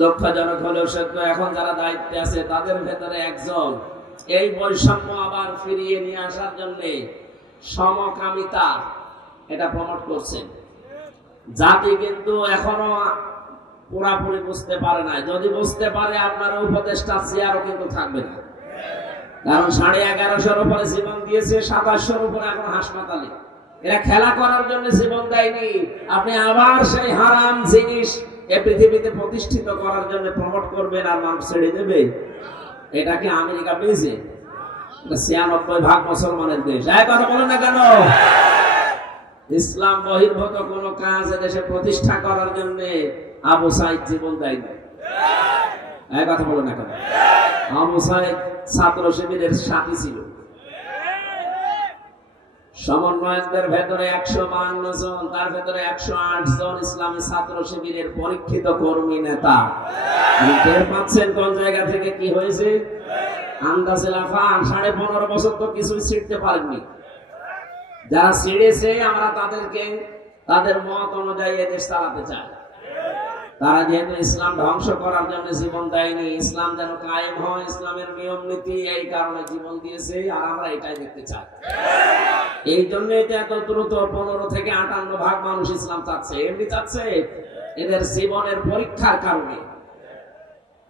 দুঃখজনক হলেও সত্য, এখন যারা দায়িত্বে আছে তাদের ভেতরে একজন এই বৈষম্য আবার ফিরিয়ে নিয়ে আসার জন্য সমকামিতা এটা প্রমোট করছেন। জাতি কিন্তু এখনো পুরাপুরি বুঝতে পারে না। যদি বুঝতে পারে, আপনার উপদেষ্টা চেয়ারও কিন্তু থাকবে না। কারণ 1150-র উপরে জীবন দিয়েছে, 2700-র উপরে এখন হাসপাতালে। এরা খেলা করার জন্য জীবন দেয়নি। আপনি আবার সেই হারাম জিনিস এই পৃথিবীতে প্রতিষ্ঠিত করার জন্য প্রমোট করবেন আর মানুষ ছেড়ে দেবে? এটা কি আমেরিকা পেয়েছে? 96% মুসলমানের দেশ। এক কথা বলেন না কেন? ইসলাম বহির্ভূত কোন কাজ দেশে প্রতিষ্ঠা করার জন্য আবু সাইদ জীবন দেয়নি। এক কথা বলেন না কেন? আবু সাইদ ছাত্র শিবিরের সাথী ছিল। সমন্বয়কদের ভেতরে 152 জন, তার ভেতরে 108 জন ইসলামী ছাত্র শিবিরের পরীক্ষিত কর্মী নেতা। টের পাচ্ছেন কোন জায়গা থেকে কি হয়েছে? আন্দাজে লাফান। 15.5 বছর তো কিছুই ছিঁড়তে পারেননি। যারা ছিঁড়েছে, আমরা তাদেরকে তাদের মত অনুযায়ী এদেশ চালাতে চাই। তারা যেহেতু ইসলাম ধ্বংস করার জন্য জীবন দেয়নি, ইসলাম যেন কায়েম হয়, ইসলামের নিয়ম নীতি, এই কারণে জীবন দিয়েছে। আর আমরা এটাই দেখতে চাই। এই জন্য এটা এত দ্রুত 15 থেকে 58% মানুষ ইসলাম চাচ্ছে। এমনি চাচ্ছে, এদের জীবনের পরীক্ষার কারণে।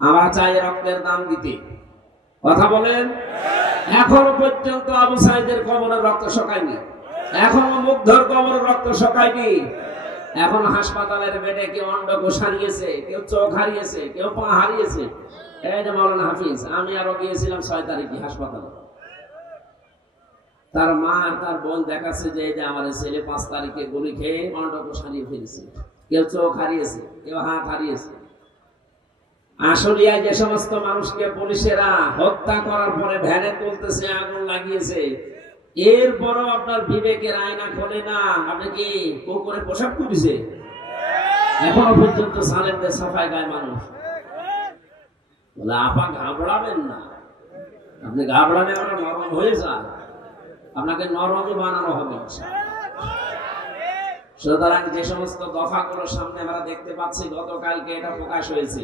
আমরা চাই রক্তের দাম দিতে। কথা বলেন? এখনো পর্যন্ত আবু সাইদের কবরের রক্ত শুকায়নি। এখনো মুগ্ধর কবরের রক্ত শুকায়নি। এখন হাসপাতালের বেডে কেউ অন্ডকোষ হারিয়েছে, কেউ চোখ হারিয়েছে, কেউ পা হারিয়েছে। এই যে মাওলানা হাফিজ, আমি আরো গিয়েছিলাম 6 তারিখে হাসপাতালে। তার মা আর তার বোন দেখাচ্ছে যে এই যে আমার ছেলে 5 তারিখে গুলি খেয়ে অন্ডকোষ হারিয়ে ফেলেছে, কেউ চোখ হারিয়েছে, কেউ হাত হারিয়েছে। আসলে যে সমস্ত মানুষকে পুলিশেরা হত্যা করার পরে ভ্যানে তুলতেছে, আগুন লাগিয়েছে, এরপরও আপনার বিবেকের আয়না খোলে না। আপনি কি কুকুরে পোশাক করেছে? এখনো পর্যন্ত সালেমদের সাফাই গায়ে মানুষ বলে, আপা ঘাবড়াবেন না। আপনি ঘাবড়ালে আমরা নরম হয়ে যান, আপনাকে নরমই বানানো হবে। সুতরাং যে সমস্ত দফাগুলো সামনে আমরা দেখতে পাচ্ছি, গতকালকে এটা প্রকাশ হয়েছে।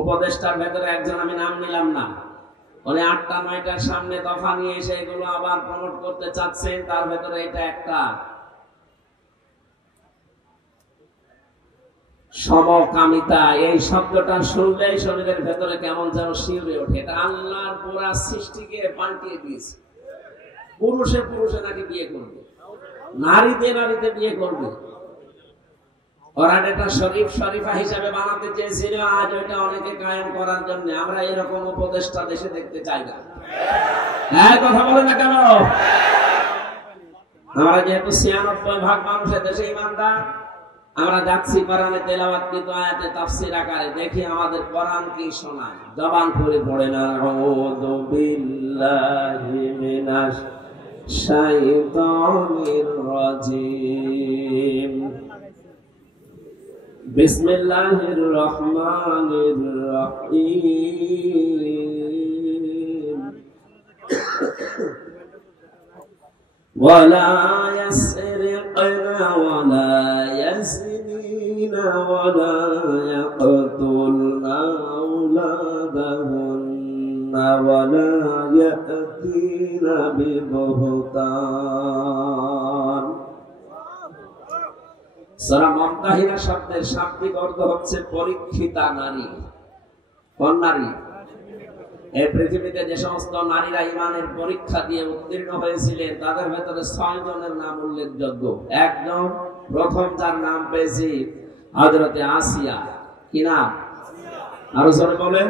উপদেষ্টার ভেতরে একজন, আমি নাম নিলাম না, বলে 8টা-9টার সামনে দফা নিয়ে এসে এগুলো আবার প্রমোট করতে চাচ্ছেন। তার ভেতরে এটা একটা। সমকামিতা, এই শব্দটা শুনলেই শরীরের ভেতরে কেমন যেন শিউরে ওঠে। এটা আল্লাহর পুরা সৃষ্টিকে পাল্টিয়ে দিয়েছে। পুরুষে পুরুষে নাকি বিয়ে করবে, নারীতে নারীতে বিয়ে করবে। ওরা এটা শরীফ শরীফা হিসাবে বানাতে চেয়েছিল, আজ ওইটা অনেকে কায়েম করার জন্য। আমরা এরকম উপদেষ্টা দেশে দেখতে চাই না। হ্যাঁ, কথা বলে না কেন? আমরা যেহেতু 96% মানুষের দেশে ইমানদার, আমরা যাচ্ছি কোরআনে তেলাওয়াতকৃত আয়াতে তাফসীর আকারে। দেখি আমাদের কোরআন কি শোনায়। জবান খুলে পড়ে না, আউযু বিল্লাহি মিনাশ শাইতানির রাজিম, বিসমিল্লাহির রহমানির রহিম, ওয়ালা ইয়াসরিকনা ওয়ালা ইয়াসনিনা ওয়ালা ইয়াকতুলনা আওলাদাহুন্না ওয়ালা ইয়াতিনা বিবুহতান। সূরা মুমতাহিনা শব্দের শাব্দিক অর্থ হচ্ছে পরীক্ষিতা নারী। কোন নারী? এই পৃথিবীতে যে সমস্ত নারীরা ইমানের পরীক্ষা দিয়ে উত্তীর্ণ হয়েছিলেন, তাদের ভেতরে 6 জনের নাম উল্লেখযোগ্য। একদম প্রথম যার নাম পেয়েছি, হযরতে আসিয়া। কি নাম? আরো জোরে বলেন।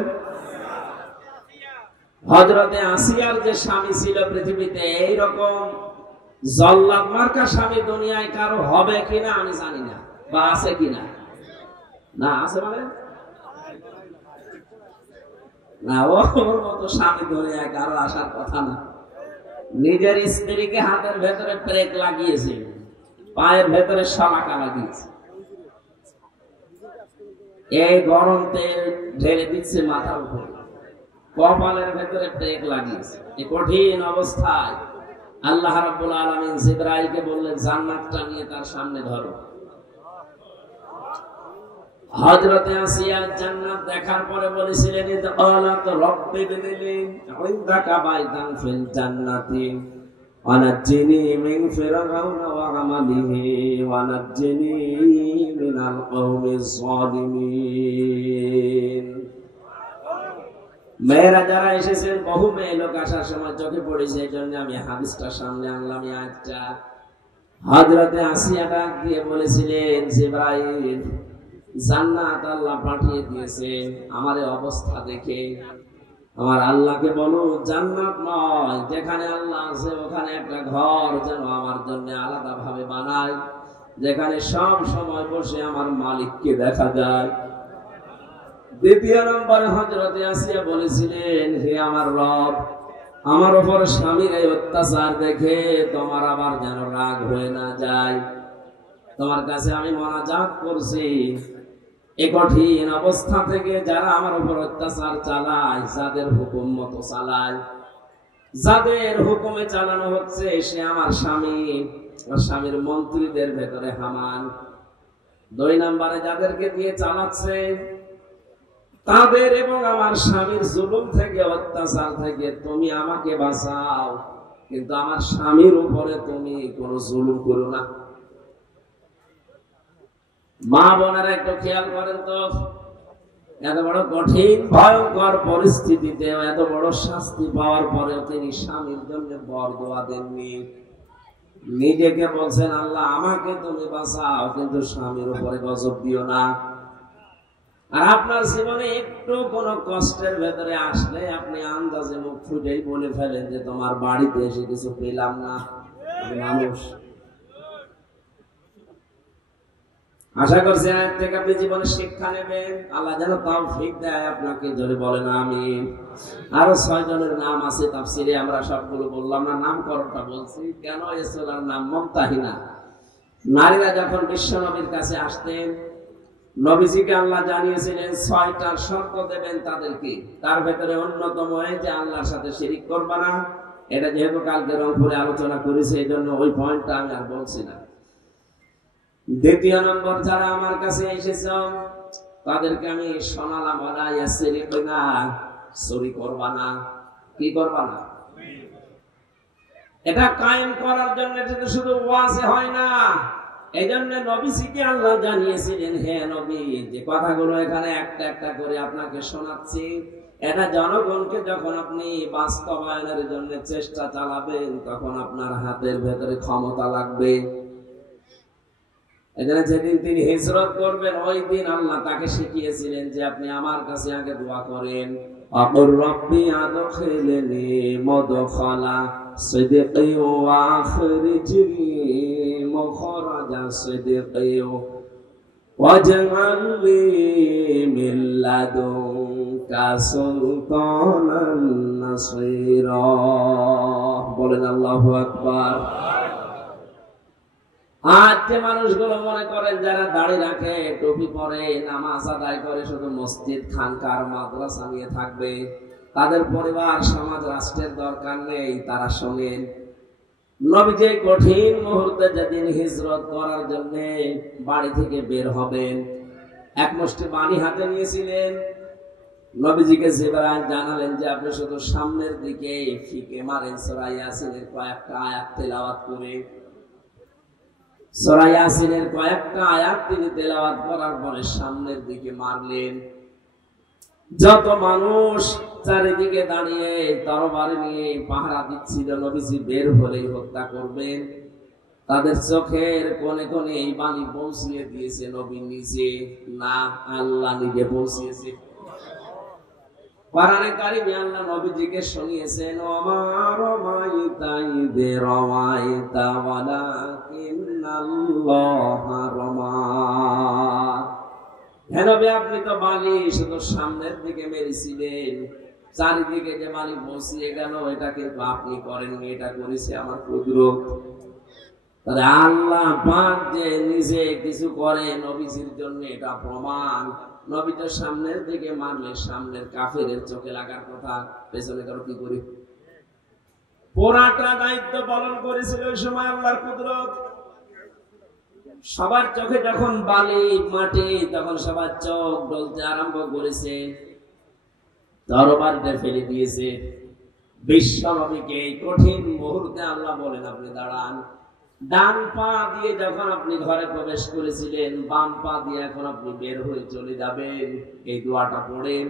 হযরতে আসিয়ার যে স্বামী ছিল পৃথিবীতে, এইরকম জল্লাদ মার্কা স্বামী দুনিয়ায় কারো হবে কিনা আমি জানি না, বা আছে কিনা। না আছে মানে না, ওর মতো স্বামী দুনিয়ায় কারো আসার কথা না। নিজের স্ত্রীকে হাতের ভেতরে প্রেক লাগিয়েছে, পায়ের ভেতরে শলাকা লাগিয়েছে, এই গরম তেল ঢেলে দিচ্ছে মাথার উপরে, কপালের ভেতরে প্রেক লাগিয়েছে। এই কঠিন অবস্থায় আল্লাহ রাব্বুল আলামিন জিবরাইলকে বললেন, জান্নাতটা নিয়ে তার সামনে ধরো। হযরতে আসিয়া জান্নাত দেখার পরে বলেছিলেন ইদআলাত রাব্বি বিলি ইনদাকা বাইতান ফিল জান্নাতি ওয়ানাজ্জিনি মিন ফিরআউনা ওয়া আমালিহি ওয়ানাজ্জিনি মিনাল কওমিজ যালিমিন। মেয়েরা যারা এসেছেন, বহু মেয়ে লোক আসার সময় চোখে পড়েছে, এই জন্য আমি হাদিসটা সামনে আনলাম। এই আয়াতটা হযরতে আসিয়া ডাক দিয়ে বলেছিলেন, জিবরাইল, জান্নাত আল্লাহ পাঠিয়ে দিয়েছে আমার এই অবস্থা দেখে। আমার আল্লাহকে বলো জান্নাত নয়, যেখানে আল্লাহ আছে ওখানে একটা ঘর যেন আমার জন্য আলাদা ভাবে বানায়, যেখানে সব সময় বসে আমার মালিককে দেখা যায়। দ্বিতীয় নম্বরে হযরতে আসিয়া বলেছিলেন, হে আমার রব, আমার উপর স্বামীর এই অত্যাচার দেখে তোমার আবার যেন রাগ হয়ে না যায়। তোমার কাছে আমি মোনাজাত করছি, এই কঠিন অবস্থা থেকে যারা আমার উপর অত্যাচার চালায়, যাদের হুকুম মতো চালায়, যাদের হুকুমে চালানো হচ্ছে, সে আমার স্বামী, স্বামীর মন্ত্রীদের ভেতরে হামান। দুই নম্বরে যাদেরকে দিয়ে চালাচ্ছে, তাদের এবং আমার স্বামীর জুলুম থেকে, অত্যাচার থেকে তুমি আমাকে বাঁচাও, কিন্তু আমার স্বামীর উপরে তুমি কোনো জুলুম করো না। মা বোনেরা একটু খেয়াল করেন তো, এত বড় কঠিন ভয়ঙ্কর পরিস্থিতিতে এত বড় শাস্তি পাওয়ার পরেও তিনি স্বামীর জন্য বরদোয়া দেননি। নিজেকে বলছেন, আল্লাহ আমাকে তুমি বাঁচাও, কিন্তু স্বামীর উপরে গজব দিও না। আর আপনার জীবনে একটু কোন কষ্টের ভেতরে আসলে আপনি আন্দাজে মুখ ফুটেই বলে ফেলেন যে তোমার বাড়িতে এসে কিছু পেলাম না। মানুষ, আশা করছি আজ থেকে আপনি জীবনে শিক্ষা নেবেন। আল্লাহ যেন তৌফিক দেয় আপনাকে, জোরে বলেন আমিন। আরো 6 জনের নাম আছে তাফসিরে, আমরা সবগুলো বললাম না, নামকরণটা বলছি। কেন এসলার নাম মুমতাহিনা। নারীরা যখন বিশ্ব নবীর কাছে আসতেন, নবীজিকে আল্লাহ জানিয়েছিলেন 6টা শর্ত দেবেন তাদেরকে। তার ভেতরে অন্যতম এই যে আল্লাহর সাথে শিরিক করবা না। এটা যেহেতু কালকে রংপুরে আলোচনা করেছে, এই জন্য ওই পয়েন্টটা আমি আর বলছি না। দ্বিতীয় নম্বর, যারা আমার কাছে এসেছ তাদেরকে আমি শোনালাম, ওয়ালা ইয়াসরিকনা, চুরি করবা না। কি করবা না? এটা কায়েম করার জন্য এটা শুধু ওয়াজে হয় না। এই জন্য নবীজিকে আল্লাহ জানিয়েছিলেন, হে নবী, যে কথাগুলো এখানে একটা একটা করে আপনাকে শোনাচ্ছি, এটা জনগণকে যখন আপনি বাস্তবায়নের জন্য চেষ্টা চালাবেন, তখন আপনার হাতের ভেতরে ক্ষমতা লাগবে। এখানে যেদিন তিনি হিজরত করবেন, ওই দিন আল্লাহ তাকে শিখিয়েছিলেন যে আপনি আমার কাছে আগে দোয়া করেন, আকুর রব্বি আদখিলনি মুদখালা সিদকি ওয়া আখরিজনি মুখরাজা সিদকি ওয়াজআলনি মিন লাদুনকা সুলতানান নাসীরা। বলেন আল্লাহু আকবার। আজ যে মানুষগুলো মনে করেন যারা দাড়ি রাখে, টুপি পরে, নামাজ আদায় করে, শুধু মসজিদ, খানকার, মাদ্রাসা নিয়ে থাকবে, তাদের পরিবার, সমাজ, রাষ্ট্রের দরকার নেই। তারা শোনেন, নবী যে কঠিন মুহূর্তে যেদিন হিজরত করার জন্য বাড়ি থেকে বের হবেন, এক মুষ্টি পানি হাতে নিয়েছিলেন। নবীজিকে জিবরাইল জানালেন যে আপনি শুধু সামনের দিকে ফিকে মারেন, সূরা ইয়াসিনের কয়েকটা আয়াত তেলাওয়াত করে। সূরা ইয়াসিনের কয়েকটা আয়াত তিনি তেলাওয়াত করার পরে সামনের দিকে মারলেন। যত মানুষ চারিদিকে দাঁড়িয়ে তরবারি নিয়ে পাহারা দিচ্ছিল, নবীজি বের হলেই হত্যা করবেন, তাদের চোখের কোণে কোণে এই বাণী পৌঁছিয়ে দিয়েছে নবী নিজে না, আল্লাহ নিজে পৌঁছিয়েছে। কোরআনে কারিমে আল্লাহ নবীজিকে শুনিয়েছেন, ওমা রামাইতা ইয রামাইতা ওয়ালাকিন্নাল্লাহা রামা। হে নবী, আপনি তো বালি শুধু সামনের দিকে মেরেছিলেন, চারিদিকে যে বালি পৌঁছিয়ে গেল এটা কিন্তু আপনি করেননি, এটা করেছে আমার কুদরত। তাহলে আল্লাহ পাক যে নিজে কিছু করে নবীজির জন্য, এটা প্রমাণ। নবী তো সামনের দিকে মারলে সামনের কাফেরের চোখে লাগার কথা, পেছনে কারো কি করি? পুরাটা দায়িত্ব পালন করেছিল ওই সময় আল্লাহর কুদরত। সবার চোখে যখন বালি মাটি, তখন সবার চোখ বলতে আরম্ভ করেছে, তরবারিটা ফেলে দিয়েছে। বিশ্বনবীকে এই কঠিন মুহূর্তে আল্লাহ বলেন, আপনি দাঁড়ান। ডান পা দিয়ে যখন আপনি ঘরে প্রবেশ করেছিলেন, বাম পা দিয়ে এখন আপনি বের হয়ে চলে যাবেন। এই দোয়াটা পড়েন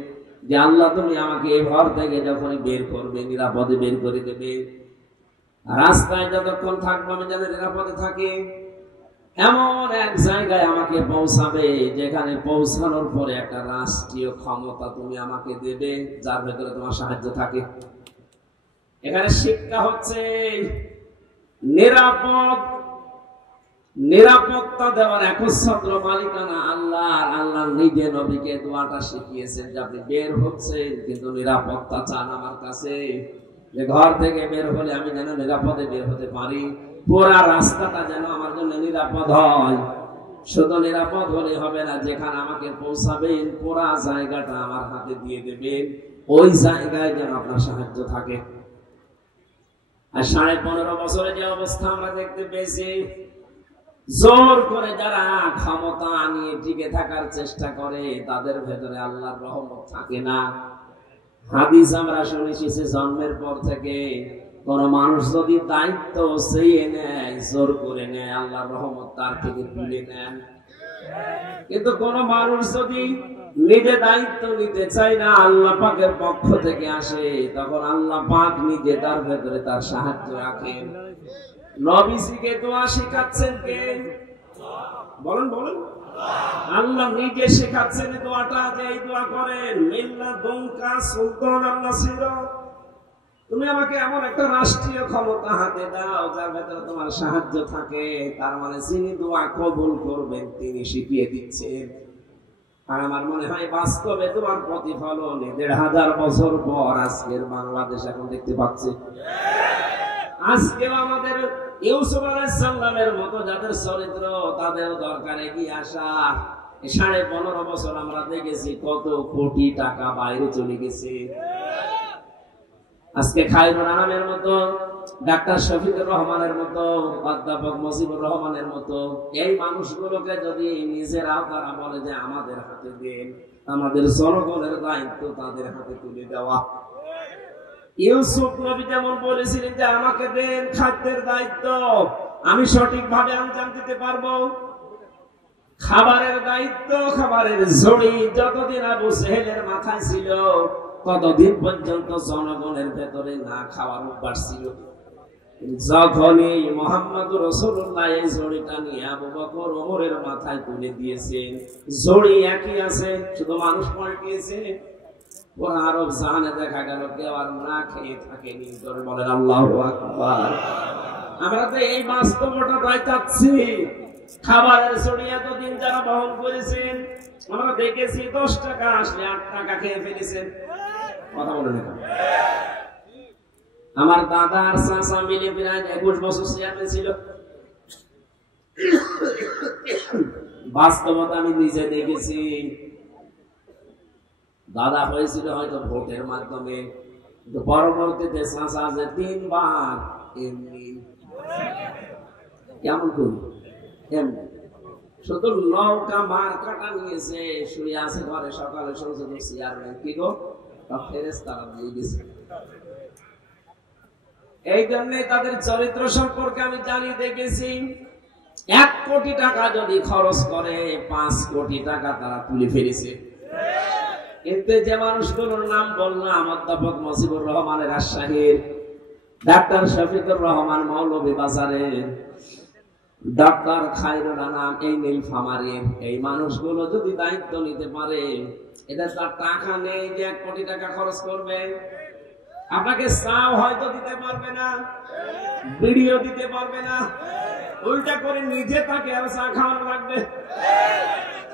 যে আল্লাহ তুমি আমাকে এই ঘর থেকে যখনই বের করবে, নিরাপদে বের করে দেবে। রাস্তায় যতক্ষণ থাকবো আমি যেন নিরাপদে থাকি, এমন এক জায়গায় আমাকে পৌঁছাবে যেখানে পৌঁছানোর পরে একটা রাষ্ট্রীয় ক্ষমতা তুমি আমাকে দেবে, যার ভেতরে তোমার সাহায্য থাকে। এখানে শিক্ষা হচ্ছে নিরাপত্তা দেওয়ার একচ্ছত্র মালিকানা আল্লাহ। আল্লাহ নিজে নবীকে দোয়াটা শিখিয়েছেন যে আপনি বের হচ্ছেন কিন্তু নিরাপত্তা চান আমার কাছে, যে ঘর থেকে বের হলে আমি যেন নিরাপদে বের হতে পারি, পুরা রাস্তাটা যেন আমার জন্য নিরাপদ হয়। শুধু নিরাপদ হলে হবে না, যেখানে আমাকে পৌঁছাবেন পুরা জায়গাটা আমার হাতে দিয়ে দেবেন, ওই জায়গায় যেন আপনার সাহায্য থাকে। আর 15.5 বছরে যে অবস্থা আমরা দেখতে পেয়েছি, জোর করে যারা ক্ষমতা নিয়ে টিকে থাকার চেষ্টা করে তাদের ভেতরে আল্লাহর রহমত থাকে না। হাদিস আমরা শুনেছি জন্মের পর থেকে কোন মানুষ যদি দায়িত্ব চেয়ে নেয়, জোর করে নেয়, আল্লাহর রহমত তার থেকে তুলে নেন। কিন্তু কোন মানুষ যদি নিজে দায়িত্ব নিতে চায় না, আল্লাহ পাকের পক্ষ থেকে আসে, তখন আল্লাহ পাক নিজে তার ভেতরে তার সাহায্য রাখেন। নবীজিকে দোয়া শেখাচ্ছেন কে? বলেন বলেন। আল্লাহ নিজে শেখাচ্ছেন দোয়াটা, যে এই দোয়া করেন, মিল্লা দুনকা সুলতানান নাসিরা, তুমি আমাকে এমন একটা রাষ্ট্রীয় ক্ষমতা হাতে দাও যার ভেতরে তোমার সাহায্য থাকে। তার মানে যিনি দোয়া কবুল করবেন তিনি শিখিয়ে দিচ্ছেন। আর আমার মনে হয় বাস্তবে তোমার প্রতিফলন 1500 বছর পর আজকের বাংলাদেশ এখন দেখতে পাচ্ছে। আজকেও আমাদের ইউসুফ আলাইহিস সালামের মতো যাদের চরিত্র, তাদের দরকার এগিয়ে আসা। 15.5 বছর আমরা দেখেছি কত কোটি টাকা বাইরে চলে গেছে। আজকে খায়রুল আনামের মতো, ডাক্তার শফিকুর রহমানের মতো, অধ্যাপক মুজিবুর রহমানের মতো এই মানুষগুলোকে যদি নিজেরা তারা বলে যে আমাদের হাতে দেন, আমাদের জনগণের দায়িত্ব তাদের হাতে তুলে দেওয়া। ইউসুফ নবী যেমন বলেছিলেন যে আমাকে দেন খাদ্যের দায়িত্ব, আমি সঠিকভাবে আঞ্জাম দিতে পারবো। খাবারের দায়িত্ব, খাবারের ঝুড়ি যতদিন আবু জেহেলের মাথায় ছিল ততদিন পর্যন্ত জনগণের ভেতরে না খাওয়ার অভ্যাস ছিল। যখনই মুহাম্মদুর রাসূলুল্লাহ এই ঝুড়িটা নিয়ে আবু বকর ওমরের মাথায় তুলে দিয়েছেন, ঝুড়ি একই আছে, শুধু মানুষ পাল্টিয়েছে। পুরো আরব জাহানে দেখা গেল কেউ আর না খেয়ে থাকেনি। করে বলেন আল্লাহু আকবার। আমরা তো এই বাস্তবতা পাইতাছি। খাবারের ঝুড়ি এতদিন যারা বহন করেছেন, আমরা দেখেছি 10 টাকা আসলে 8 টাকা খেয়ে ফেলেছেন। কথা বলেন না। আমার দাদা আর চাচা মিলে প্রায় 21 বছর চেয়ারম্যান ছিল। বাস্তবতা আমি নিজে দেখেছি। দাদা হয়েছিল হয়তো ভোটের মাধ্যমে, কিন্তু পরবর্তীতে চাচা যে 3 বার এমনি। কেমন করি এমনি শুধু নৌকা মার কাটা নিয়েছে, শুয়ে আছে ঘরে। সকালে শুনছে চেয়ারম্যান কি গো, ফেরেশতারা দিয়ে গেছে। এই জন্য তাদের চরিত্র সম্পর্কে আমি জানি, দেখেছি। 1 কোটি টাকা যদি খরচ করে 5 কোটি টাকা তারা তুলে ফেলেছে। কিন্তু যে মানুষগুলোর নাম বললাম, অধ্যাপক মুজিবুর রহমানের রাজশাহীর, ডাক্তার শফিকুর রহমান মৌলভী বাজারের, ডাক্তার খায়রুল আনাম এই নীলফামারীর, এই মানুষগুলো যদি দায়িত্ব নিতে পারে, এটা তার টাকা নেই যে 1 কোটি টাকা খরচ করবে। আপনাকে চাও হয়তো দিতে পারবে না, বিড়িও দিতে পারবে না, উল্টা করে নিজে তাকে আর চা খাওয়ানো লাগবে।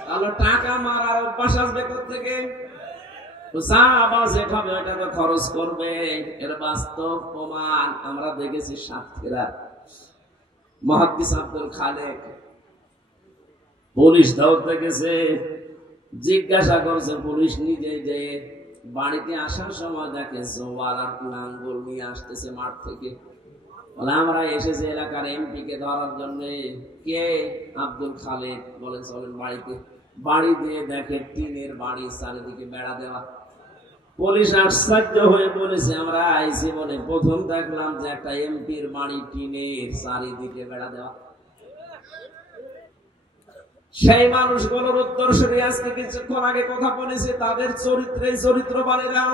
তাহলে টাকা মারার অভ্যাস আসবে কোত্থেকে? চা বা যেভাবে ওইটাকে খরচ করবে। এর বাস্তব প্রমাণ আমরা দেখেছি সাতক্ষীরা। মুহাদ্দিস আব্দুল খালেক পুলিশ ধরতে গেছে, জিজ্ঞাসা করছে পুলিশ নিজে, যে বাড়িতে আসার সময় দেখে জোয়ার আর নাঙ্গল নিয়ে আসতেছে মাঠ থেকে। বলে আমরা এসেছি এলাকার এমপি কে ধরার জন্য। কে? আব্দুল খালেদ। বলেন চলেন বাড়িতে। বাড়ি দিয়ে দেখে টিনের বাড়ি, চারিদিকে বেড়া দেওয়া। পুলিশ আশ্চর্য হয়ে বলেছে আমরা জীবনে প্রথম দেখলাম যে একটা এমপির বাড়ি টিনের, চারিদিকে বেড়া দেওয়া। সেই মানুষগুলোর উত্তরসূরি আজকে কিছুক্ষণ আগে কথা বলেছে, তাদের চরিত্রবানেরা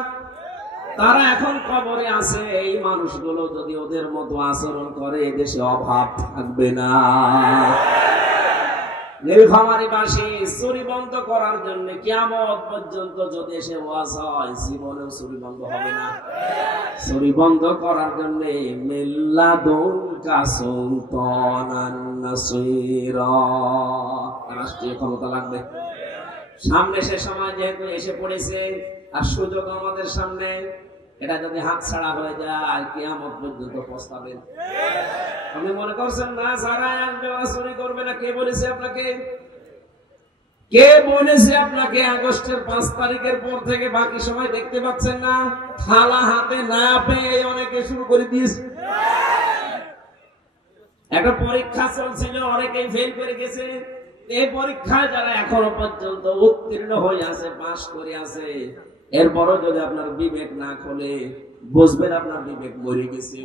তারা এখন কবরে আছে। এই মানুষগুলো যদি ওদের মতো আচরণ করে এদেশে অভাব থাকবে না। নীলফামারীবাসী চুরি বন্ধ করার জন্য কিয়ামত পর্যন্ত যদি এসে ওয়াজ হয়, জীবনেও চুরি বন্ধ হবে না। চুরি বন্ধ করার জন্য মিল্লাদুনকা সুলতানান নাসীরা, রাষ্ট্রীয় ক্ষমতা লাগবে। সামনে সে সময় যেহেতু এসে পড়েছে আর সুযোগ আমাদের সামনে, এটা যদি হাতছাড়া হয়ে যায় কিয়ামত পর্যন্ত পস্তাবেন। আপনি মনে করছেন না যারা আসবে ওরা চুরি করবে না? কে বলেছে আপনাকে? কে বলেছে আপনাকে আগস্টের 5 তারিখের পর থেকে বাকি সময় দেখতে পাচ্ছেন না? থালা হাতে না পেয়ে অনেকে শুরু করে দিয়েছে। একটা পরীক্ষা চলছিল, অনেকেই ফেল করে গেছে। এই পরীক্ষায় যারা এখনো পর্যন্ত উত্তীর্ণ হয়ে আছে, পাশ করে আছে, এরপরও যদি আপনার বিবেক না খোলে বুঝবেন আপনার বিবেক মরে গেছে।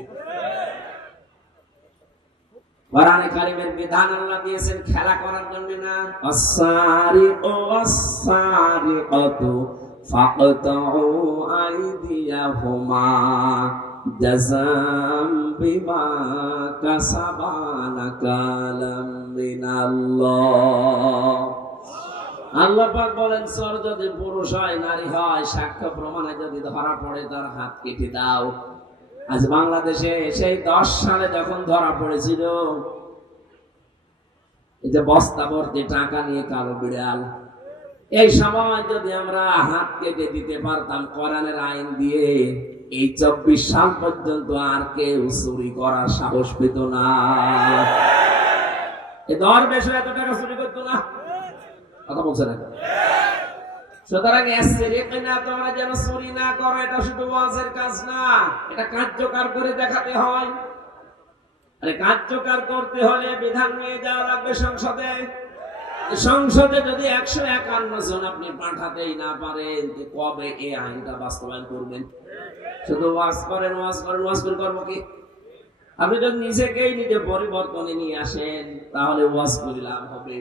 কোরআনে কারিমের বিধান আল্লাহ দিয়েছেন খেলা করার জন্য না। আস-সারিকু ওয়াস-সারিকাতু ফাকতাউ আইদিয়াহুমা জাযাম বিমা কাসাবা নাকালাম মিনাল্লাহ। আল্লাহ পাক বলেন চোর যদি পুরুষ হয় নারী হয়, সাক্ষ্য প্রমাণে যদি ধরা পড়ে তার হাত কেটে দাও। আজ বাংলাদেশে সেই 10 সালে যখন ধরা পড়েছিল, এই যে বস্তা ভর্তি টাকা নিয়ে কালো বিড়াল, এই সময় যদি আমরা হাত কেটে দিতে পারতাম কোরআনের আইন দিয়ে, এই 24 সাল পর্যন্ত আর কেউ চুরি করার সাহস পেত না। এই দরবেশ এত টাকা চুরি করতো না। কথা বলছে না? সুতরাং তোমরা যেন চুরি না করো, এটা শুধু ওয়াজের কাজ না, এটা কার্যকর করে দেখাতে হয়। আরে কার্যকর করতে হলে বিধান নিয়ে যাওয়া লাগবে সংসদে। সংসদে যদি 151 জন আপনি পাঠাতেই না পারেন, কবে এই আইনটা বাস্তবায়ন করবেন? শুধু ওয়াজ করেন ওয়াজ করেন ওয়াজ করে করবো কি? আপনি যদি নিজেকেই নিজে পরিবর্তনে নিয়ে আসেন তাহলে ওয়াজ করে লাভ হবে।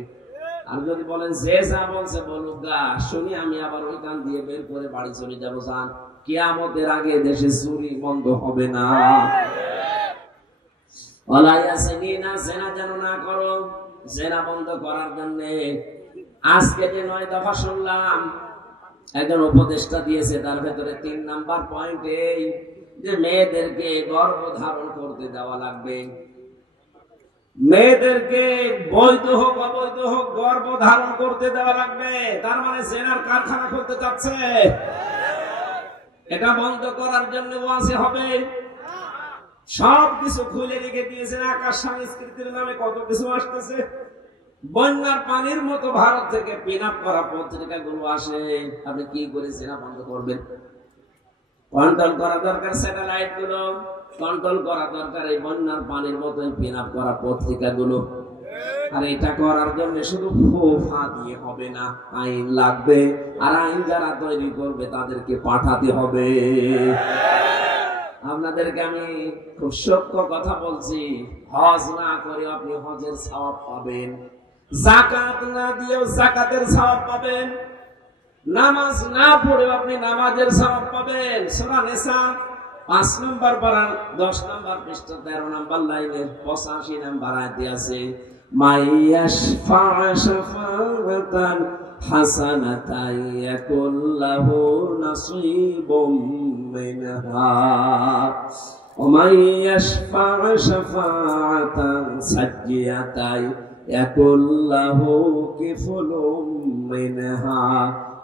আর যদি বলেন যে যা বলছে বলুক গা, শুনি আমি আবার ওই কান দিয়ে বের করে বাড়ি চলে যাবো, যান, কিয়ামতের আগে দেশে চুরি বন্ধ হবে না। জেনা যেন না করো। জেনা বন্ধ করার জন্য আজকে যে 9 দফা শুনলাম, একজন উপদেষ্টা দিয়েছে, তার ভেতরে 3 নাম্বার পয়েন্ট এই যে মেয়েদেরকে গর্ভধারণ করতে দেওয়া লাগবে। মেয়েদেরকে বৈধ হোক অবৈধ হোক গর্ভধারণ করতে দেওয়া লাগবে। তার মানে জেনার কারখানা খুলতে যাচ্ছে। এটা বন্ধ করার জন্য ওয়াজে হবে। সবকিছু খুলে রেখে দিয়েছেন। আকাশ সংস্কৃতির নামে কত কিছু আসতেছে। বন্যার পানির মতো ভারত থেকে পিন আপ করা পত্রিকা গুলো আসে। আপনি কি করেছেন? বন্ধ করবেন। কন্ট্রোল করা দরকার স্যাটেলাইট গুলো, কন্ট্রোল করা দরকার এই বন্যার পানির মতো পিন আপ করা পত্রিকা গুলো। আর এটা করার জন্য শুধু ফোফা দিয়ে হবে না, আইন লাগবে। আর আইন যারা তৈরি করবে তাদেরকে পাঠাতে হবে। আপনাদেরকে আমি খুব সত্য কথা বলছি, হজ না করে আপনি হজের সওয়াব পাবেন, যাকাত না দিয়েও যাকাতের সওয়াব পাবেন, নামাজ না পড়েও আপনি নামাজের সওয়াব পাবেন। সূরা নিসা 5 নম্বর পারা 10 নম্বর পৃষ্ঠা 13 নম্বর লাইনের 85 নম্বর আয়াতে আছে, মাইয়াশফা শাফাআতান হাসানাতান ইয়াকুল্লাহু নাসীবুম মিনহা ওয়া মাইয়াশফা শাফাআতান সাজ্জিয়াতান ইয়াকুল্লাহু কিফলুম মিনহা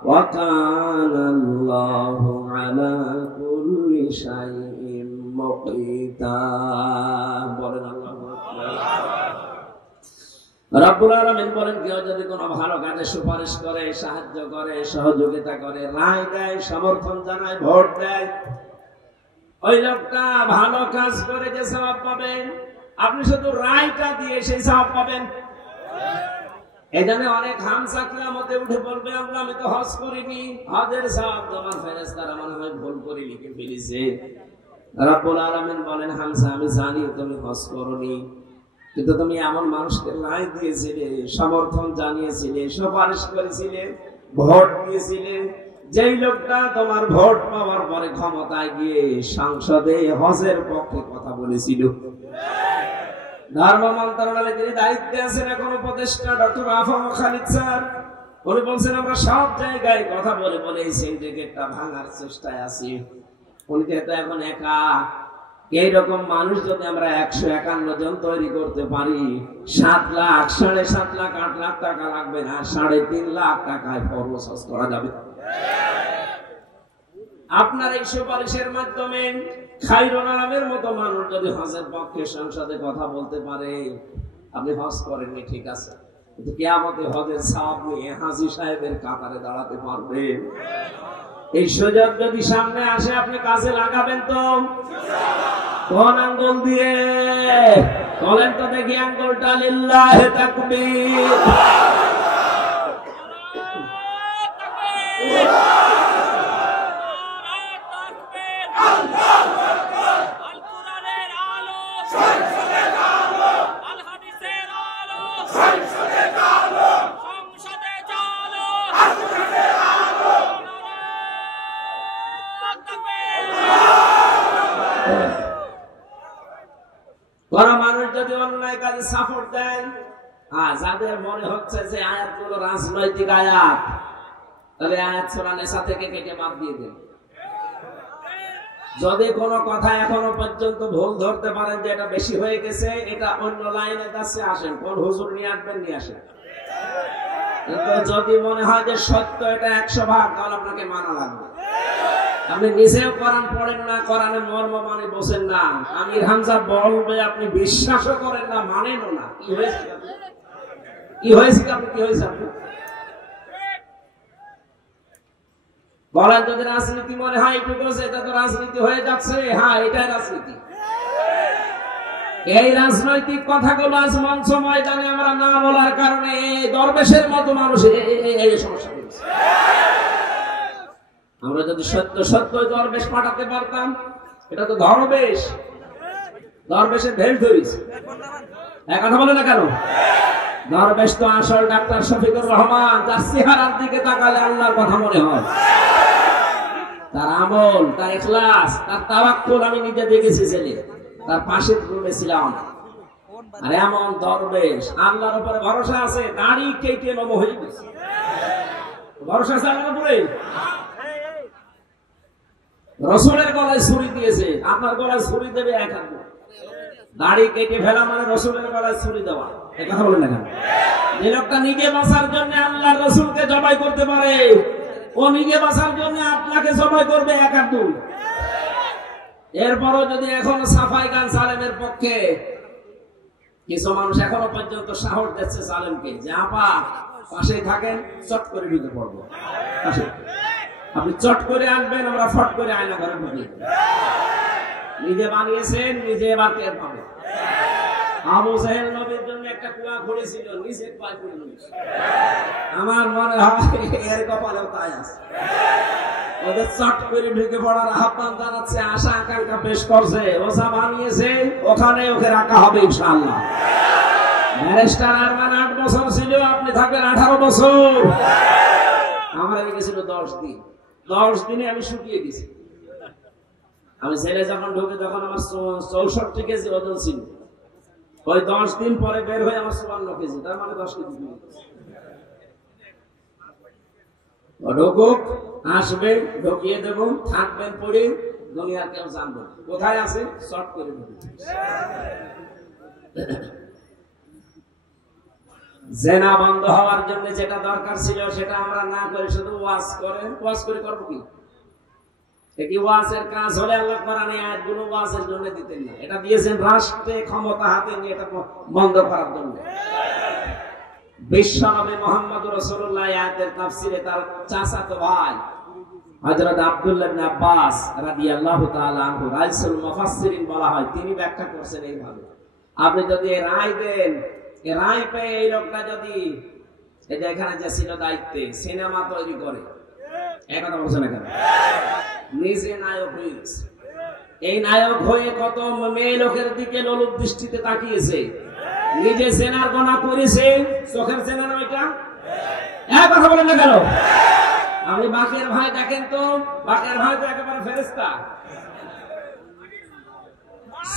ওয়া কানাল্লাহু আলা কুল্লি শাইইন মুকিতা। বলেন আল্লাহু আকবার। রব্বুল আলামিন বলেন, কেউ যদি কোনো ভালো কাজে সুপারিশ করে, সাহায্য করে, সহযোগিতা করে, রায় দেয়, সমর্থন জানায়, ভোট দেয়, ওই লোকটা ভালো কাজ করে যে সওয়াব পাবেন, আপনি শুধু রায়টা দিয়ে সেই সওয়াব পাবেন। এখানে অনেক হামসা কিয়ামতে উঠে বলবে, আল্লাহ আমি তো হজ করিনি, হজের সওয়াব তোমার ফেরেশতারা মনে হয় ভুল করে লিখে ফেলেছে। রব্বুল আলামিন বলেন, হামসা আমি জানি তুমি হজ করনি, কিন্তু তুমি এমন মানুষকে রায় দিয়েছিলে, সমর্থন জানিয়েছিলে, সুপারিশ করেছিলে, ভোট দিয়েছিলে, যেই লোকটা তোমার ভোট পাওয়ার পরে ক্ষমতায় গিয়ে সংসদে হজের পক্ষে কথা বলেছিল। ধর্ম মন্ত্রণালয়ে যিনি দায়িত্বে আছেন এখন উপদেষ্টা ডক্টর আফম খালিদ স্যার, উনি বলছেন আমরা সব জায়গায় কথা বলে বলে এই সিন্ডিকেটটা ভাঙার চেষ্টায় আছি। উনি তো এখন একা। এইরকম মানুষ যদি আমরা 151 জন তৈরি করতে পারি, 7 লাখ 7.5 লাখ 8 লাখ টাকা লাগবে না, 3.5 লাখ টাকায় ফরজ হজ করা যাবে। আপনার এই সুপারিশের মাধ্যমে খায়রুল আলমের মতো মানুষ যদি হজের পক্ষে সংসদে কথা বলতে পারে, আপনি হজ করেননি ঠিক আছে, কিন্তু কিয়ামতে হজের সওয়াব নিয়ে হাজী সাহেবের কাতারে দাঁড়াতে পারবেন। এই সুযোগ যদি সামনে আসে আপনি কাজে লাগাবেন তো? কোন আঙ্গুল দিয়ে বলেন তো দেখি, আঙ্গুলটা লিল্লাহি তাকবীর। মানুষ যদি অন্যায় কাজে সাপোর্ট দেন, যাদের মনে হচ্ছে যে আয়াতগুলো রাজনৈতিক আয়াত, তাহলে আয়াত সূরা নিসা থেকে কেটে বাদ দিয়ে দেন। যদি কোনো কথা এখনো পর্যন্ত ভুল ধরতে পারেন যে এটা বেশি হয়ে গেছে, এটা অন্য লাইনে কাছে আসেন, কোন হুজুর নিয়ে আসবেন নিয়ে আসেন। কিন্তু যদি মনে হয় যে সত্য এটা 100 ভাগ, তাহলে আপনাকে মানা লাগবে। আপনি নিজেও কোরআন পড়েন না, কোরআনের মর্ম মানে বোঝেন না, আমির হামজা বলবে আপনি বিশ্বাসও করেন না, মানেনও না। কি হয়েছে আপনি? বলেন, যদি রাজনীতি মনে হয় একটু এটা তো রাজনীতি হয়ে যাচ্ছে, হ্যাঁ এটাই রাজনীতি। এই রাজনৈতিক কথাগুলো আজ মঞ্চ ময়দানে আমরা না বলার কারণে দরবেশের মতো মানুষ এই সমস্যা হয়েছে। আমরা যদি সত্য সত্য দরবেশ পাঠাতে পারতাম, এটা তো দরবেশের ভেল ধরেছে। এক কথা বলে না কেন? দরবেশ তো আসল ডাক্তার শফিকুর রহমান, তার চেহারার দিকে তাকালে আল্লাহর কথা মনে হয়। তার আমল, তার ইখলাস, তার তাওয়াক্কুল আমি নিজে দেখেছি ছেলে, তার পাশে রুমে ছিলাম। আর এমন দরবেশ, আল্লাহর উপরে ভরসা আছে, দাড়ি কেটে নম হয়ে গেছে। ভরসা আছে আল্লাহর উপরে। রসুলের গলায় ছুরি দিয়েছে, আপনার গলায় ছুরি দেবে এক হাত। দাড়ি কেটে ফেলা মানে রসুলের গলায় ছুরি দেওয়া। এই কথা বলেন না কেন? যে লোকটা নিজে বাঁচার জন্য আল্লাহর রসুলকে জবাই করতে পারে, ও নিজে বাঁচার জন্য আপনাকে জবাই করবে এক হাত। এরপরও যদি এখন সাফাই গান সালেমের পক্ষে কিছু মানুষ এখনো পর্যন্ত সাহস দিচ্ছে সালেমকে, যে আপা পাশে থাকেন, চট করে ঢুকে পড়বো। আপনি চট করে আসবেন, আমরা ফট করে আয়না ঘরে ঢুকি। নিজে বানিয়েছেন, নিজে এবার টের পাবেন। আবু জাহেল নবীর জন্য একটা কুয়া খুঁড়েছিল, নিজে পায় করে নিয়েছে। আমার মনে হয় এর কপালেও তাই আছে। ওদের চট করে ঢুকে পড়ার আহ্বান জানাচ্ছে, আশা আকাঙ্ক্ষা পেশ করছে, ওসা বানিয়েছে, ওখানে ওকে রাখা হবে ইনশাআল্লাহ। ব্যারিস্টার আরমান 8 বছর ছিল, আপনি থাকবেন 18 বছর। আমার গেছিল 10 দিন। 10 দিনে আমি শুকিয়ে গেছি। আমি ছেলে যখন ঢুকে, তখন আমার 64 কেজি ওজন ছিল। ওই 10 দিন পরে বের হয়ে আমার 54 কেজি, তার মানে 10 কেজি কমে গেছে। ঢুকুক, আসবে, ঢুকিয়ে দেব, থাকবেন পড়ে, দুনিয়ার কেউ জানবে কোথায় আছে, শর্ট করে ঢুকে। জেনা বন্ধ হওয়ার জন্য যেটা দরকার ছিল সেটা আমরা না করে শুধু ওয়াজ করেন। ওয়াজ করে করবো কি? কি ওয়াজের কাজ হলে আল্লাহ কোরআনে আয়াতগুলো ওয়াজের জন্য দিতেন না, এটা দিয়েছেন রাষ্ট্রে ক্ষমতা হাতে নিয়ে এটা বন্ধ করার জন্য। বিশ্বনবী মুহাম্মদ রাসূলুল্লাহ আয়াতের তাফসিরে তার চাচাতো ভাই হযরত আব্দুল্লাহ ইবনে আব্বাস রাদিয়াল্লাহু তাআলা আনহু রাইসুল মুফাসসিরিন বলা হয়, তিনি ব্যাখ্যা করছেন এইভাবে, আপনি যদি রায় দেন, রায় পেয়ে এই লোকটা যদি এই যে এখানে যে ছিল দায়িত্বে সিনেমা তৈরি করে, এক কথা বলছেন না কেন, নিজে নায়ক হয়েছে, এই নায়ক হয়ে কত মেয়ে লোকের দিকে লোলুপ দৃষ্টিতে তাকিয়েছে, নিজে জেনার গোনা করেছে, চোখের জেনা না এটা, এক কথা বলেন না কেন? আমি বাকের ভাই দেখেন তো, বাকের ভাই তো একেবারে ফেরেশতা,